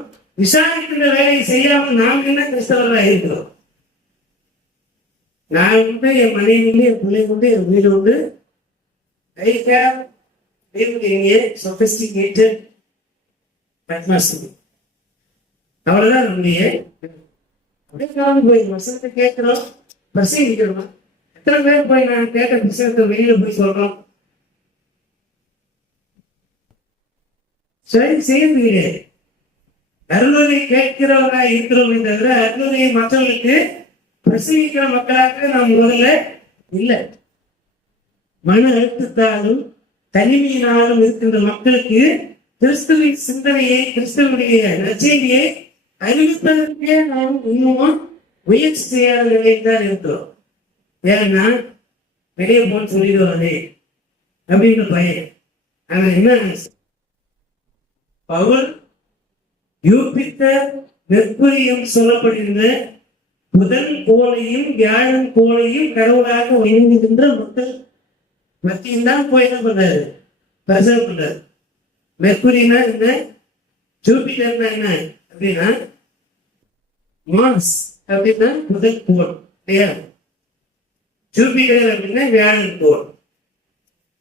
விசாரிக்கின்ற வேலையை செய்யாமல் நாம் என்ன கிறிஸ்தவர்களாக இருக்கிறோம்? நான் உண்டு, என் மனைவி உண்டு, என் பிள்ளை உண்டு, என் வீடு உண்டு. I have lived in a sophisticated atmosphere. அவ்வளவுதான் நம்முடைய அப்படியே காலம் போய் வசனத்தை கேட்கிறோம், பிரசங்கிக்கிறோம். எத்தனை பேர் போய் நான் கேட்ட புத்தகத்தை வெளியில போய் சொல்றோம்? சரி செய்ய அருளுரை கேட்கிறவராக இருக்கிறோம் தவிர அருளுரையை மற்றவர்களுக்கு பிரசங்கிக்கிற மக்களாக நாம் முதல்ல இல்லை. மன அழுத்தத்தாலும் தனிமையினாலும் இருக்கின்ற மக்களுக்கு கிறிஸ்துவின் சிந்தனையை, கிறிஸ்துவனுடைய நற்செய்தியை அறிவிப்பதற்கே நாம் இன்னமும் முயற்சி செய்யாத நிலையில் தான் இருக்கிறோம். ஏன்னா வெளியே போன்னு சொல்லிடுவானே அப்படின்னு பையன். ஆனா என்ன, பவுல் யூபித்தர் மெர்க்குரியும் சொல்லப்படுகின்ற புதன் கோளையும் வியாழன் கோளையும் கடவுளாக வணங்குகின்ற மக்கள் மத்தியில் தான் போய் என்ன பண்றாரு, பிரசவம் பண்றாரு. மெர்க்குரினா என்ன, ஜூபிட்டர்னா என்ன அப்படின்னா மாஸ் அப்படின்னா புதன் கோள் இல்லையா? ஜூபிட்டர் அப்படின்னா வியாழன் கோள்.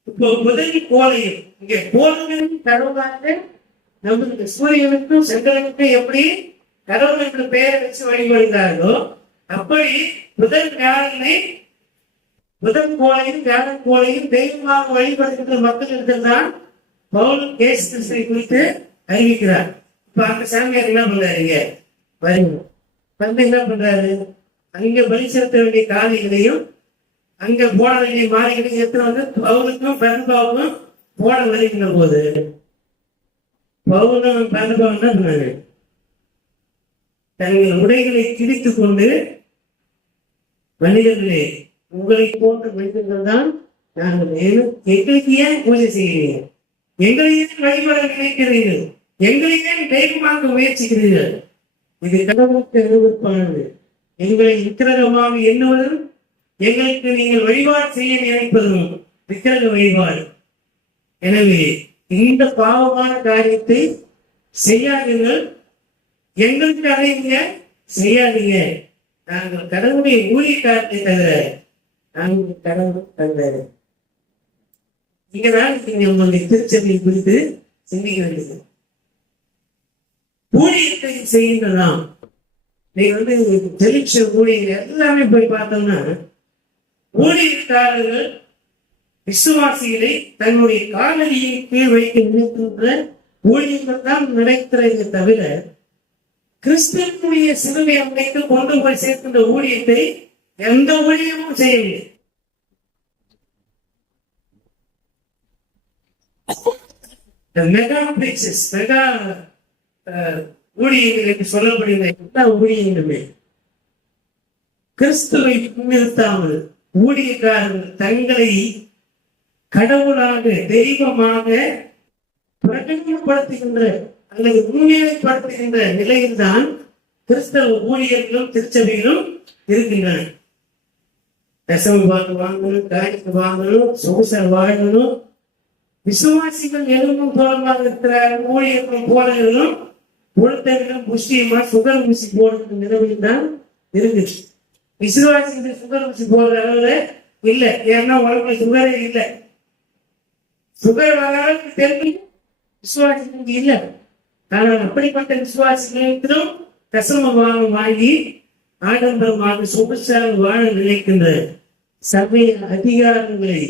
இப்போ புதன் கோளையும் இங்க கோள்களின் கடவுளாக நம்மளுக்கு சூரியனுக்கும் சந்திரனுக்கும் எப்படி கடவுள் என்ற பெயரை வச்சு வழிபடுகிறார்களோ அப்படி புதன் வியாழனை, புதன் கோளையும் வியாழன் கோளையும் தெய்வமாக வழிபடுகின்ற மக்கள் தான் பவுல் இயேசு கிறிஸ்துவை குறித்து அறிவிக்கிறார். இப்ப அந்த சாமியார் என்ன பண்றாருங்க, வந்து என்ன பண்றாரு, அங்க பலி செலுத்த வேண்டிய காலைகளையும் அங்க போட வேண்டிய மாலைகளையும் எத்தனை வந்து பவுலுக்கும் பரன்பாவுக்கும் போட வருகின்ற போது பவுலும் பரன்பாவும் என்ன பண்ணாரு, தங்கள் உடைகளை கிழித்துக் கொண்டு, மனிதர்களே உங்களை போன்ற மனிதர்கள் தான் நாங்கள், எங்களுக்கு ஏன் பூஜை செய்கிறீர்கள், எங்களை ஏன் வழிபட நினைக்கிறீர்கள், எங்களை ஏன் தெய்வமாக்க முயற்சிக்கிறீர்கள், இது கடவுளுக்கு எதிர்ப்பானது, எங்களை விக்கிரகமாக எண்ணுவதும் எங்களுக்கு நீங்கள் வழிபாடு செய்ய நினைப்பதும் விக்கிரக வழிபாடு. எனவே இந்த பாவமான காரியத்தை செய்யாதீர்கள், எங்களுக்கு அடையுங்க, செய்யாதீங்க. நாங்கள் கடவுளுடைய ஊழியக்காரத்தை தவிர நாங்கள் கடவுள் தவிர. இங்கதான் நீங்க உங்களுடைய திருச்சபையை குறித்து சிந்திக்க வேண்டியது. ஊழியத்தை செய்கின்றதாம். நீங்க வந்து டெலிவிஷன் ஊழியர் எல்லாமே போய் பார்த்தோம்னா ஊழியக்காரர்கள் விசுவாசிகளை தன்னுடைய காலடியின் கீழ் வைக்க நினைக்கின்ற ஊழியர்கள் தான் நடக்கிறதை தவிர கிறிஸ்துவனுடைய சிலுவை அமைத்து கொண்டு போய் சேர்க்கின்ற ஊழியத்தை எந்த ஊழியமும் செய்யவில்லை. மெகா பிரிக்சஸ், மெகா ஊழியர்கள் என்று சொல்லப்படுகிற எல்லா ஊழியங்களுமே கிறிஸ்துவை முன்னிறுத்தாமல் ஊழியக்காரர்கள் தங்களை கடவுளாக தெய்வமாக பிரகடனப்படுத்துகின்ற அல்லது முன்னிலைப்படுத்துகின்ற நிலையில்தான் கிறிஸ்தவ ஊழியர்களும் திருச்சபைகளும் இருக்கின்றன. தசம வாங்கணும், காய்க்கு வாங்கணும், சொகுசர் வாழணும். விசுவாசிகள் எலும்பும் தோலமாக இருக்கிற ஊழியர்களும் போலர்களும் உளுத்தர்களும் புஷ்டியமா சுகர் ஊசி போடுற நிலைமையில் தான் இருக்குது. விசுவாசிகள் சுகர் ஊசி போடுற அளவுல இல்லை, ஏன்னா உடம்புல சுகரே இல்லை. சுகர் வர அளவுக்கு தெரிஞ்சு விசுவாசிகளுக்கு இல்லை. ஆனால் அப்படிப்பட்ட விசுவாசிகளும் தசமமாக வாங்கி ஆடம்பரமாக சொகுசாக வாழ நினைக்கின்ற சபை அதிகாரங்களை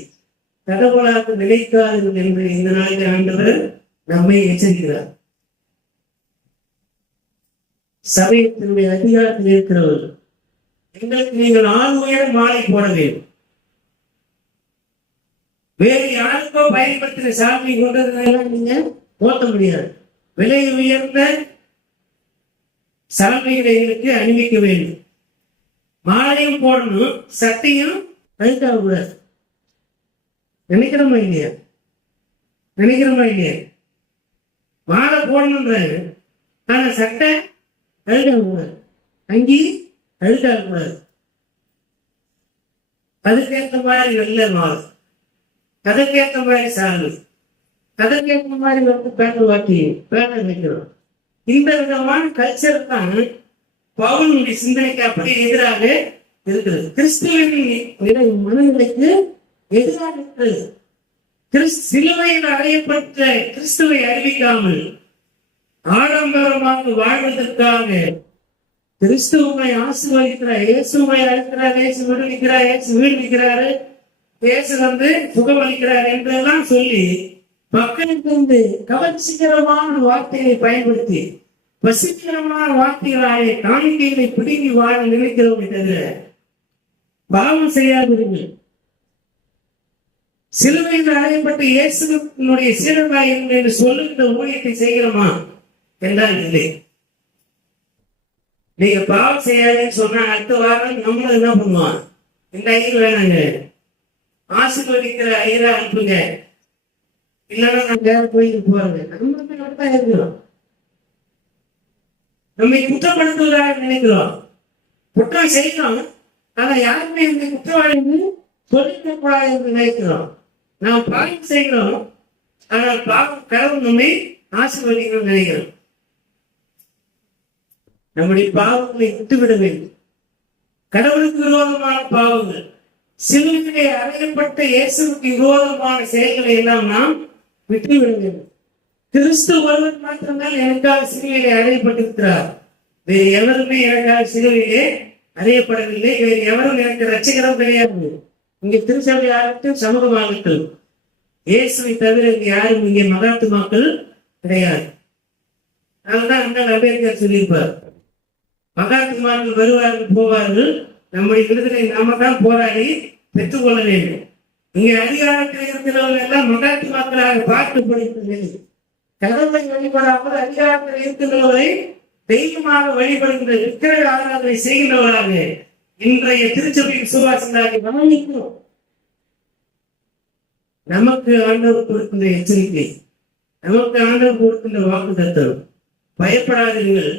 கடவுளாக நினைக்காதீர்கள் என்று இந்த நாளில் ஆண்டவர் நம்மை எச்சரிக்கிறார். சபையத்தினுடைய அதிகாரத்தில் இருக்கிறவர்கள் எங்களுக்கு நீங்கள் 6 உயரம் மாலை போட வேண்டும், வேறு யாருக்கோ பயன்படுத்தின சாமி கொண்டதுனால நீங்க போட்ட முடியாது. விலை உயர்ந்த சாமிகளை எங்களுக்கு அணிவிக்க வேண்டும், மாலையும் போடணும், சட்டையும் அழுக்காக கூடாது. நினைக்கிறோமா இல்லையா? மாலை போடணுன்றாங்க, ஆனா சட்டை அழுகக்கூடாது, அங்கி அழுகக்கூடாது. அதுக்கேற்ற மாதிரி வெள்ளை மாறு, அதற்கேற்ற மாதிரி சாமி, அதற்கேற்ற மாதிரி வந்து பேனர் வாக்கி பேனர் வைக்கிறோம். இந்த விதமான கல்ச்சர் தான் பவுனுடைய சிந்தனைக்கு அப்படியே எதிராக இருக்கிறது. கிறிஸ்துவின் மனநிலைக்கு எதிராக இருக்கிறது. சிலுவையில் அறையப்பட்ட கிறிஸ்துவை அறிவிக்காமல் ஆடம்பரமாக வாழ்வதற்காக கிறிஸ்துவை ஆசீர்வதிக்கிறார், இயேசுவை அழைக்கிறார், இயேசு விடுவிக்கிறார், இயேசு வீழ்விக்கிறாரு, இயேசு வந்து சுகமளிக்கிறார் என்றெல்லாம் சொல்லி மக்களுக்கு வந்து கவர்ச்சிகரமான வார்த்தைகளை பயன்படுத்தி வசீகரமான வார்த்தைகளாலே காணிக்கைகளை பிடுங்கி வாழ நினைக்கிறோம் தவிர பாவம் செய்யாதிருங்கள். சிலுவையில் அறையப்பட்ட இயேசுவினுடைய சீடராய் என்று சொல்லுகின்ற ஊழியத்தை செய்கிறோமா என்றால் இல்லை. நீங்க பாவம் செய்யாதுன்னு சொன்னா அடுத்த வாரம் நம்மளும் என்ன பண்ணுவான், இந்த ஐயர் வேணாங்க, ஆசீர்வதிக்கிற ஐயரா அனுப்புங்க, இல்லைன்னா நான் வேற கோயிலுக்கு போறேங்க. நம்ம தான் இருக்கிறோம். நம்ம குற்றப்படுத்துவதாக நினைக்கிறோம், குற்றம் செய்யணும், ஆனா யாருமே இந்த குற்றவாளின்னு சொல்லிக்க கூடாது என்று நினைக்கிறோம். நாம் பாவம் செய்கிறோம், ஆனால் பாவம் கடவுள் நம்மை ஆசீர்வதிக்கணும்னு நினைக்கிறோம். நம்முடைய பாவங்களை விட்டுவிட வேண்டும். கடவுளுக்கு விரோதமான பாவங்கள், சிலுவையிலே அறையப்பட்ட இயேசுவுக்கு விரோதமான செயல்களை எல்லாம் நாம் விட்டுவிட வேண்டும். கிறிஸ்து ஒருவர் மாத்திரம்தான் எனக்காக சிலுவையிலே அறையப்பட்டிருக்கிறார். வேறு எவருமே எனக்காக சிலுவையிலே அறையப்படவில்லை. வேறு எவரும் எனக்கு ரட்சகரும் கிடையாது. இங்கே திருச்சபையாகட்டும் சமூகமாகட்டும் இயேசுவை தவிர இங்கே யாரும் இங்கே மகாத்மாக்கள் கிடையாது. அதனால்தான் அண்ணல் அம்பேத்கர் சொல்லியிருப்பார், மகாத்மாக்கள் வருவார்கள் போவார்கள், நம்முடைய விடுதலை நாம தான் போராடி பெற்றுக்கொள்ள வேண்டும். இங்கே அதிகாரத்தில் இருக்கிறவர்கள் எல்லாம் மகாத்மாக்களாக பார்த்து படித்தது. கடவுளை வழிபடாமல் அதிகாரத்தில் இருக்கின்றவரை தெய்வமாக வழிபடுகின்ற விக்கிரக ஆராதனை செய்கின்றவராக இன்றைய திருச்சபை விசுவாசிகளாக கவனிக்கிறோம். நமக்கு ஆண்டவர் கொடுக்கின்ற எச்சரிக்கை, நமக்கு ஆண்டவர் கொடுக்கின்ற வாக்கு தத்துவம், பயப்படாதீர்கள்,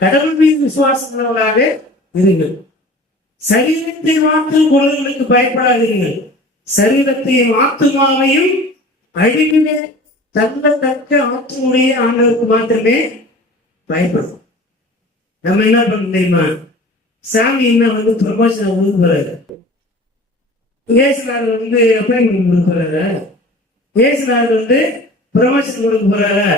கடவுள் மீது விசுவாசங்களவர்களாக இருங்கள். சரீரத்தை மாற்றும் பொருள்களுக்கு பயப்படாதீர்கள், சரீரத்தையும் ஆத்துமாவையும் அழிவிலே தள்ளத்தக்க ஆற்றலுடைய ஆண்டவருக்கு மாத்திரமே பயப்படும். நம்ம என்ன பண்ண தெரியுமா, சாமி என்ன வந்து ப்ரமோஷன் கொடுக்க போறாரு, இயேசுநாதர் வந்து அப்பாயின்மெண்ட் கொடுக்க போறாரு, இயேசுநாதர் வந்து ப்ரமோஷன் கொடுக்க போறாரு.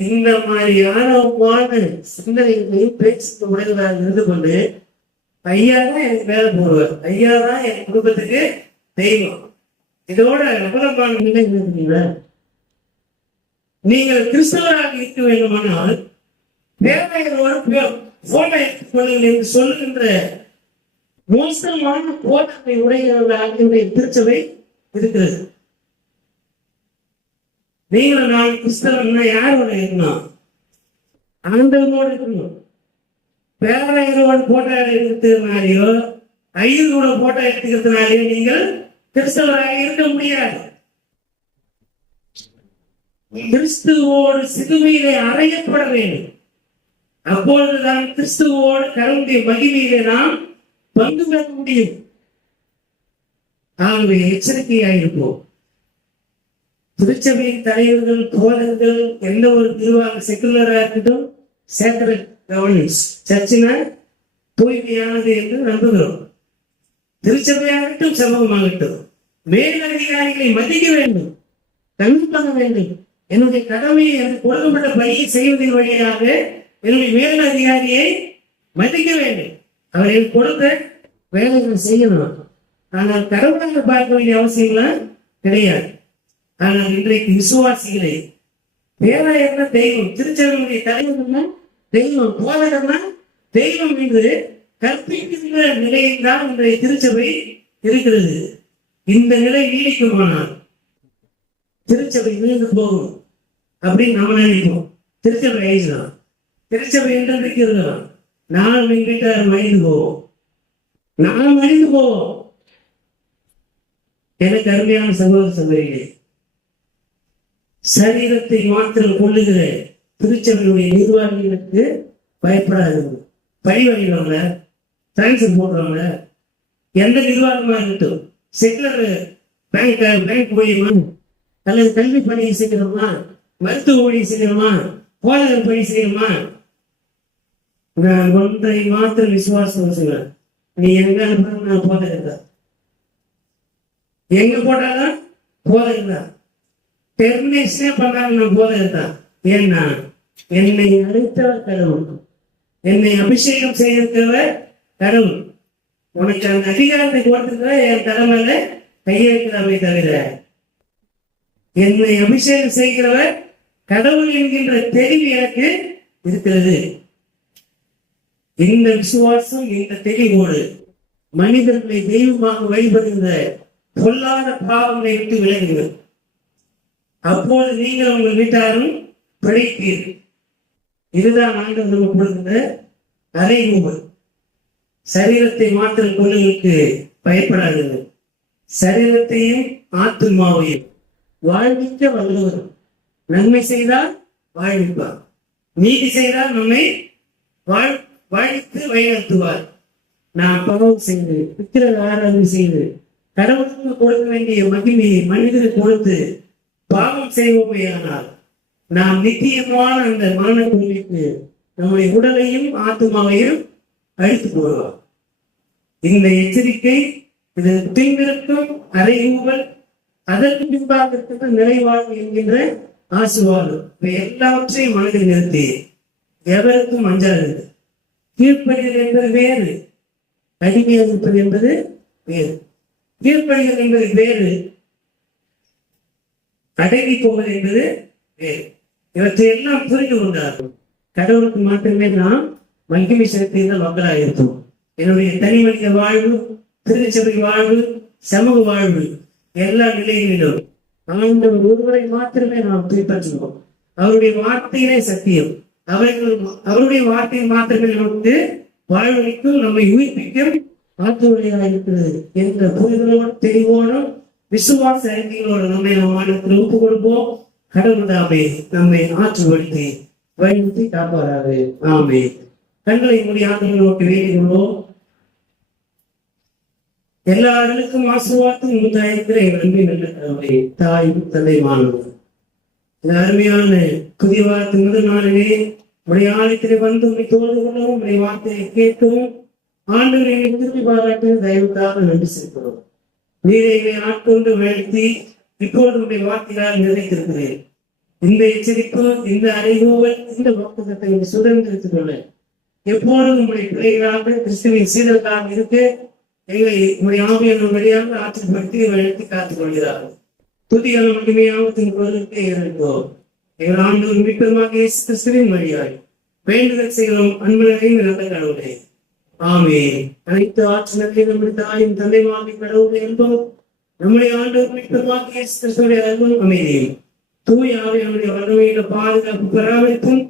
இந்த மாதிரி ஆணவமான சிந்தனைகளையும் பேச்சு உடையதாக இருந்து கொண்டு ஐயா தான் எனக்கு வேலை போடுவார், ஐயா தான் என் குடும்பத்துக்கு தெய்வம். இதோட அபலமான நிலை இருந்தீங்களா? நீங்கள் கிறிஸ்தவராக இருக்க வேண்டுமானால் பேரையரோடு போட்டோ எடுத்துக் கொள்ளுங்கள் என்று சொல்லுகின்ற மோசமான போட்டத்தை உடைய திருச்சபை இருக்கிறது. நீங்களும் நான் கிறிஸ்தவன் யாரோட இருக்கணும், ஆண்டவனோடு இருக்கணும். பேரையரோட போட்டோ எடுக்கிறதுனாலையோ ஐயரோட போட்டோ எடுத்துக்கிறதுனாலையோ நீங்கள் கிறிஸ்தவராக இருக்க முடியாது. கிறிஸ்துவோடு சிலுவையிலே அறையப்பட வேண்டும். அப்பொழுதுதான் கிறிஸ்துவோடு கடவுளுடைய மகிமையிலே நாம் பங்கு பெற முடியும். ஆகவே எச்சரிக்கையாயிருப்போம். திருச்சபையின் தலைவர்கள், போதகர்கள், எந்த ஒரு நிர்வாக செக்குலரா இருக்கட்டும், சேக்ரட் கவர்னன்ஸ் சர்ச்சினா தூய்மையானது என்று நம்புகிறோம். திருச்சபையாகட்டும் சமூகமாகட்டும் மேலதிகாரிகளை மதிக்க வேண்டும், கண்டிப்பாக வேண்டும். என்னுடைய கடமையை எனக்கு கொடுக்கப்பட்ட பணியை செய்வதன் வழியாக என்னுடைய மேல் அதிகாரியை மதிக்க வேண்டும். அவரை கொடுத்த வேலைகள் செய்யணும். ஆனால் கடவுளாக பார்க்க வேண்டிய அவசியம்லாம் கிடையாது. ஆனால் இன்றைக்கு விசுவாசிகளை பேராயர்னா தெய்வம், திருச்சபையுடைய தலைவர்னா தெய்வம், போதகர்னா தெய்வம் என்று கற்பிக்கின்ற நிலையில் தான் இன்றைய திருச்சபை இருக்கிறது. இந்த நிலை நீடிக்குமானால் திருச்சபை வீழ்ந்து போகும் அப்படின்னு நம்ம நினைப்போம். திருச்சபை ஆயிடுச்சுதான், திருச்சபை என்று இருக்கிறது, நான் வீட்டார் மறைந்து போவோம், நான் மறைந்து போவோம். எனக்கு அருமையான சகோதர சகோதரிகளே, சரீரத்தை மாத்திரம் கொள்ளுகிற திருச்சபையுடைய நிர்வாகிகளுக்கு பயப்படாது. பழி வாங்கிடுவாங்க, டிரான்ஸ்ஃபர் போடுறவங்க, எந்த நிர்வாகமா இருக்கட்டும், செக்குலர் பேங்க் ஊழியமா அல்லது கல்வி பணியை செய்யணுமா, மருத்துவ ஊழியை செய்யணுமா, போதகர் பணி செய்யணுமா, நான் ஒன்றை மாத்திரம் விசுவாசம் சொல்லுவேன். நீ எங்க அனுப்புறது நான் போதகர் தான். எங்க போட்டாலும் போதகர் தான். டெர்மினேஷனே பண்ணாலும் நான் போதகர் தான். ஏன்னா என்னை அழைத்தவர் கடவுள், என்னை அபிஷேகம் செய்திருக்கிறவர் கடவுள். உனக்கு அந்த அதிகாரத்தை கொடுத்திருக்கிற என் தலைமையில கையெழுக்கிறாமே தவிர என்னை அபிஷேகம் செய்கிறவர் கடவுள் என்கின்ற தெளிவு எனக்கு இருக்கிறது. இந்த விசுவாசம், இந்த தெளிவோடு மனிதர்களை தெய்வமாக வழிபடுகிற பொல்லாத பாவங்களை விட்டு விலகுங்கள். அப்போது நீங்கள் உங்கள் வீட்டாரும் பிழைப்பீர்கள். இதுதான் ஆண்டவர் நமக்கு கொடுக்கிற அறைகூவல். சரீரத்தை மாற்றம் கொள்ளுவதற்கு பயப்படாதீர்கள். சரீரத்தையும் ஆத்துமாவையும் வாழ்விக்க வல்லவர். நன்மை செய்தால் வாழ்விப்பார், நீதி செய்தால் நம்மை வாழ்வித்து வழிநடத்துவார். நாம் பாவம் செய்து விக்கிர ஆராதனை செய்து கடவுளுக்கு கொடுக்க வேண்டிய மகிமையை மனிதருக்கு கொடுத்து பாவம் செய்வோமையானால் நாம் நித்தியமான அந்த மரண கொள்கைக்கு நம்முடைய உடலையும் ஆத்மாவையும் அழித்து போடுவோம். இந்த எச்சரிக்கை, இது பின்னிருக்கும் அறைகூவல், அதற்கு பின்பாக இருக்கிற நிறைவாழ்வு என்கின்ற ஆசீர்வாதம். எல்லாவற்றையும் மனதில் நிறுத்தி எவருக்கும் அஞ்சாது. கீழ்ப்படிதல் என்பது வேறு, அடிமையாக இருப்பது என்பது வேறு. கீழ்ப்படிதல் என்பது வேறு, அடங்கி போவது என்பது வேறு. இவற்றை எல்லாம் புரிந்து கொண்டார்கள். கடவுளுக்கு மாத்திரமே நாம் மகிமை செலுத்துகிற மக்களாக இருப்போம். என்னுடைய தனி மனித வாழ்வு, திருச்சபை வாழ்வு, சமூக வாழ்வு, எல்லா நிலைகளிலும் ஆண்டவர் ஒருவரை மாத்திரமே நாம் பின்பற்றுவோம். அவருடைய வார்த்தையிலே சத்தியம். அவருடைய வார்த்தையை மாத்திரமே நமக்கு வாழ்வழிக்கும், நம்மை உயிர்ப்பிக்கும் ஆற்றுவழியாக இருக்கிறது என்ற புரிதலோடு, தெளிவோடும், விசுவாச அறிக்கைகளோடு நம்மை மாநிலத்தில் ஒப்பு கொடுப்போம். கடவுள் தாமே நம்மை ஆற்றுவழித்து வழிநடத்தி காப்பாராக. ஆமே. கண்களை மூடி ஆண்டவரை நோக்கி வேண்டிக் கொள்வோம். எல்லாருக்கும் ஆசீர்வாதம் உண்டாயிருக்கிற எங்கள் அன்பை தாயும் தந்தையுமானவர், இந்த அருமையான புதிய வாரத்தின் முதல் நாளிலே உடைய ஆலயத்திலே வந்து உண்மை தோல்வி கொள்ளவும், உடைய வார்த்தையை கேட்கவும் ஆண்டவரை திரும்பி பாராட்டு தயவுக்காக நன்றி செலுத்துகிறோம். நீரை ஆட்கொண்டு வாழ்த்தி இப்பொழுது உடைய வார்த்தையால் நிறைந்திருக்கிறேன். இந்த எச்சரிப்பு, இந்த அறிவுகள், இந்த வாக்குத்தத்தை சுதந்திரத்துக் கொள்ள எப்பொழுதும் உங்களுடைய பிள்ளைகளாக கிறிஸ்துவின் சீடர்களாக இருக்க எங்களை உங்களுடைய ஆவியானவர் வழியாக ஆற்றுப்படுத்தி வழிநடத்தி காத்துக் கொள்கிறார்கள். துதியான மகிமையாக பொருளுக்கு இருந்தோம். எங்கள் ஆண்டவர் மீட்புமாக இயேசு கிறிஸ்துவின் வழியாய் வேண்டுதல் செய்கிறோம். அன்புகளையும் நல்ல கடவுளே, ஆமென். அனைத்து ஆற்றலையும் நம்முடைய தாயும் தந்தையுமாகிய கடவுளை என்போம். நம்முடைய ஆண்டவர் மீட்புமாக இயேசு கிறிஸ்துவின் அருளும் அமைதியும் தூய ஆவியானுடைய வல்லமையில பாதுகாப்பு பராமரிப்பும்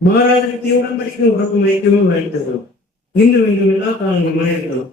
மாறாத உடன்படிக்கை உறவு வைக்கவும் வேண்டுகிறோம். இன்றும் எல்லா காலங்களும் இருக்கிறோம்.